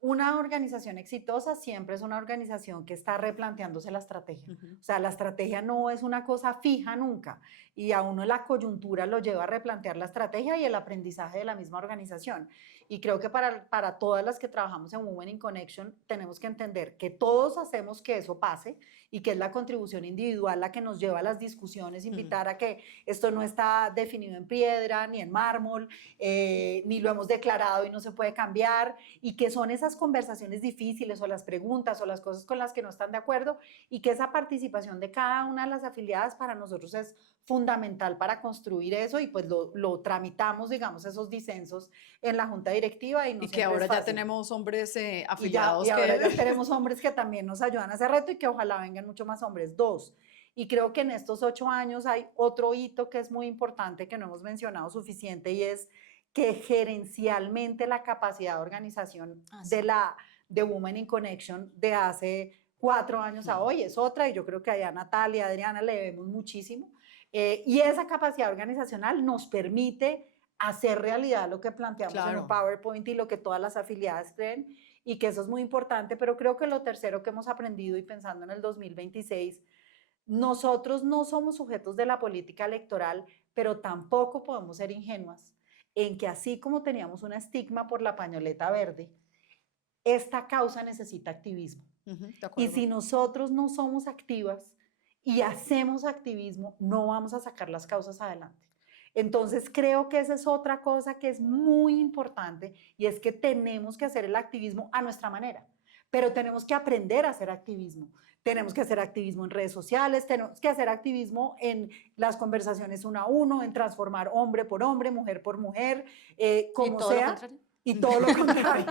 una organización exitosa siempre es una organización que está replanteándose la estrategia. O sea, la estrategia no es una cosa fija nunca y a uno la coyuntura lo lleva a replantear la estrategia y el aprendizaje de la misma organización. Y creo que para todas las que trabajamos en Women in Connection tenemos que entender que todos hacemos que eso pase y que es la contribución individual la que nos lleva a las discusiones, invitar a que esto no está definido en piedra ni en mármol, ni lo hemos declarado y no se puede cambiar, y que son esas conversaciones difíciles o las preguntas o las cosas con las que no están de acuerdo, y que esa participación de cada una de las afiliadas para nosotros es fundamental para construir eso, y pues lo tramitamos, digamos, esos disensos en la junta directiva. Y, no y que ahora ya tenemos hombres afiliados. Y ahora ya tenemos hombres que también nos ayudan a ese reto y que ojalá vengan mucho más hombres. 2, y creo que en estos 8 años hay otro hito que es muy importante que no hemos mencionado suficiente, y es que gerencialmente la capacidad de organización de Women in Connection de hace 4 años a hoy es otra, y yo creo que allá a Natalia y a Adriana le debemos muchísimo. Y esa capacidad organizacional nos permite hacer realidad lo que planteamos en un PowerPoint y lo que todas las afiliadas creen, y que eso es muy importante. Pero creo que lo tercero que hemos aprendido, y pensando en el 2026, nosotros no somos sujetos de la política electoral, pero tampoco podemos ser ingenuas en que así como teníamos un estigma por la pañoleta verde, esta causa necesita activismo. Y si nosotros no somos activas y hacemos activismo, no vamos a sacar las causas adelante. Entonces creo que esa es otra cosa que es muy importante, y es que tenemos que hacer el activismo a nuestra manera, pero tenemos que aprender a hacer activismo. Tenemos que hacer activismo en redes sociales, tenemos que hacer activismo en las conversaciones 1 a 1, en transformar hombre por hombre, mujer por mujer, como sea. Y todo lo contrario.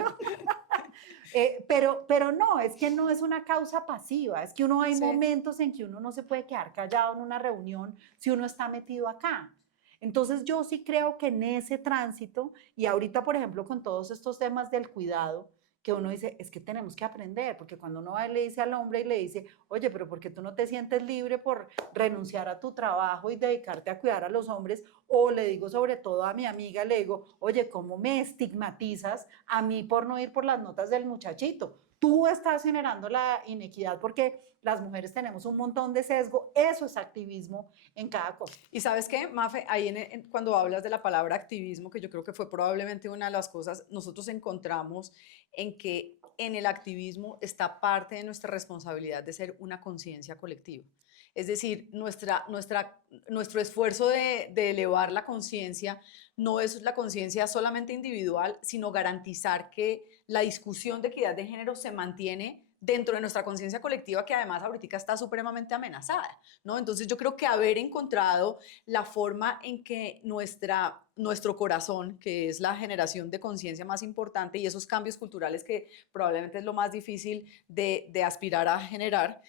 Pero no, es que no es una causa pasiva, es que uno hay momentos en que uno no se puede quedar callado en una reunión si uno está metido acá. Entonces yo sí creo que en ese tránsito, y ahorita por ejemplo con todos estos temas del cuidado, que uno dice, es que tenemos que aprender, porque cuando uno va y le dice al hombre y le dice, oye, pero ¿por qué tú no te sientes libre por renunciar a tu trabajo y dedicarte a cuidar a los hombres? O le digo sobre todo a mi amiga, le digo, oye, ¿cómo me estigmatizas a mí por no ir por las notas del muchachito? Tú estás generando la inequidad porque las mujeres tenemos un montón de sesgo. Eso es activismo en cada cosa. Y ¿sabes qué, Mafe? Ahí cuando hablas de la palabra activismo, que yo creo que fue probablemente una de las cosas, nosotros encontramos en que en el activismo está parte de nuestra responsabilidad de ser una conciencia colectiva. Es decir, nuestro esfuerzo de elevar la conciencia no es la conciencia solamente individual, sino garantizar que la discusión de equidad de género se mantiene dentro de nuestra conciencia colectiva, que además ahorita está supremamente amenazada, ¿no? Entonces yo creo que haber encontrado la forma en que nuestro corazón, que es la generación de conciencia más importante, y esos cambios culturales que probablemente es lo más difícil de aspirar a generar,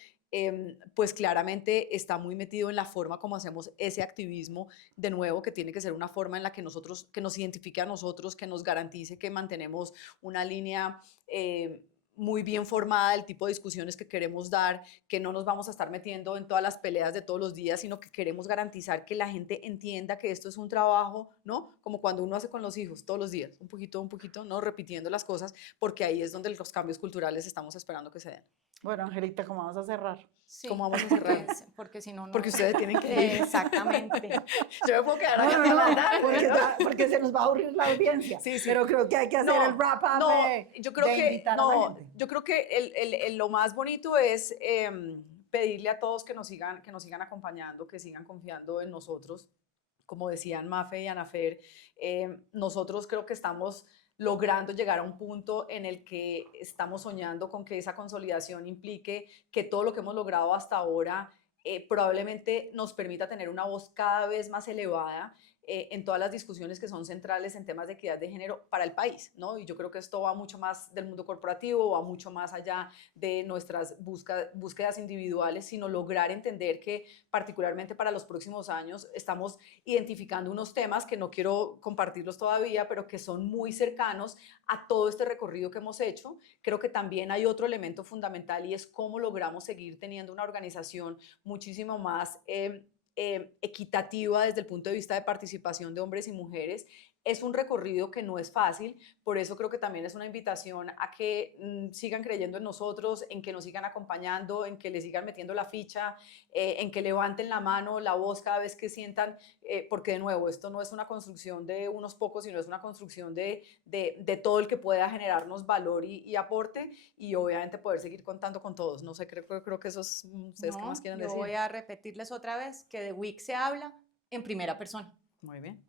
pues claramente está muy metido en la forma como hacemos ese activismo, de nuevo, que tiene que ser una forma en la que nos identifique a nosotros, que nos garantice que mantenemos una línea muy bien formada del tipo de discusiones que queremos dar, que no nos vamos a estar metiendo en todas las peleas de todos los días, sino que queremos garantizar que la gente entienda que esto es un trabajo, ¿no? Como cuando uno hace con los hijos todos los días, un poquito, ¿no? Repitiendo las cosas, porque ahí es donde los cambios culturales estamos esperando que se den. Bueno, Angelita, ¿cómo vamos a cerrar? Sí, ¿Cómo vamos a cerrar? porque si no, no. Porque ustedes tienen que ir. Exactamente. Yo me puedo quedar acá. Porque se nos va a aburrir la audiencia. Sí, sí. Pero creo que hay que hacer el wrap-up yo creo que lo más bonito es pedirle a todos que nos sigan acompañando, que sigan confiando en nosotros. Como decían Mafe y Anafer, nosotros creo que estamos logrando llegar a un punto en el que estamos soñando con que esa consolidación implique que todo lo que hemos logrado hasta ahora probablemente nos permita tener una voz cada vez más elevada en todas las discusiones que son centrales en temas de equidad de género para el país, ¿no? Y yo creo que esto va mucho más del mundo corporativo, va mucho más allá de nuestras búsquedas individuales, sino lograr entender que particularmente para los próximos años estamos identificando unos temas que no quiero compartirlos todavía, pero que son muy cercanos a todo este recorrido que hemos hecho. Creo que también hay otro elemento fundamental, y es cómo logramos seguir teniendo una organización muchísimo más equitativa desde el punto de vista de participación de hombres y mujeres Es un recorrido que no es fácil, por eso creo que también es una invitación a que sigan creyendo en nosotros, en que nos sigan acompañando, en que le sigan metiendo la ficha, en que levanten la mano, la voz cada vez que sientan, porque de nuevo, esto no es una construcción de unos pocos, sino es una construcción de todo el que pueda generarnos valor y aporte, y obviamente poder seguir contando con todos. No sé, creo que eso es, ¿ustedes qué más quieren yo decir? voy a repetirles otra vez que de WIC se habla en primera persona. Muy bien.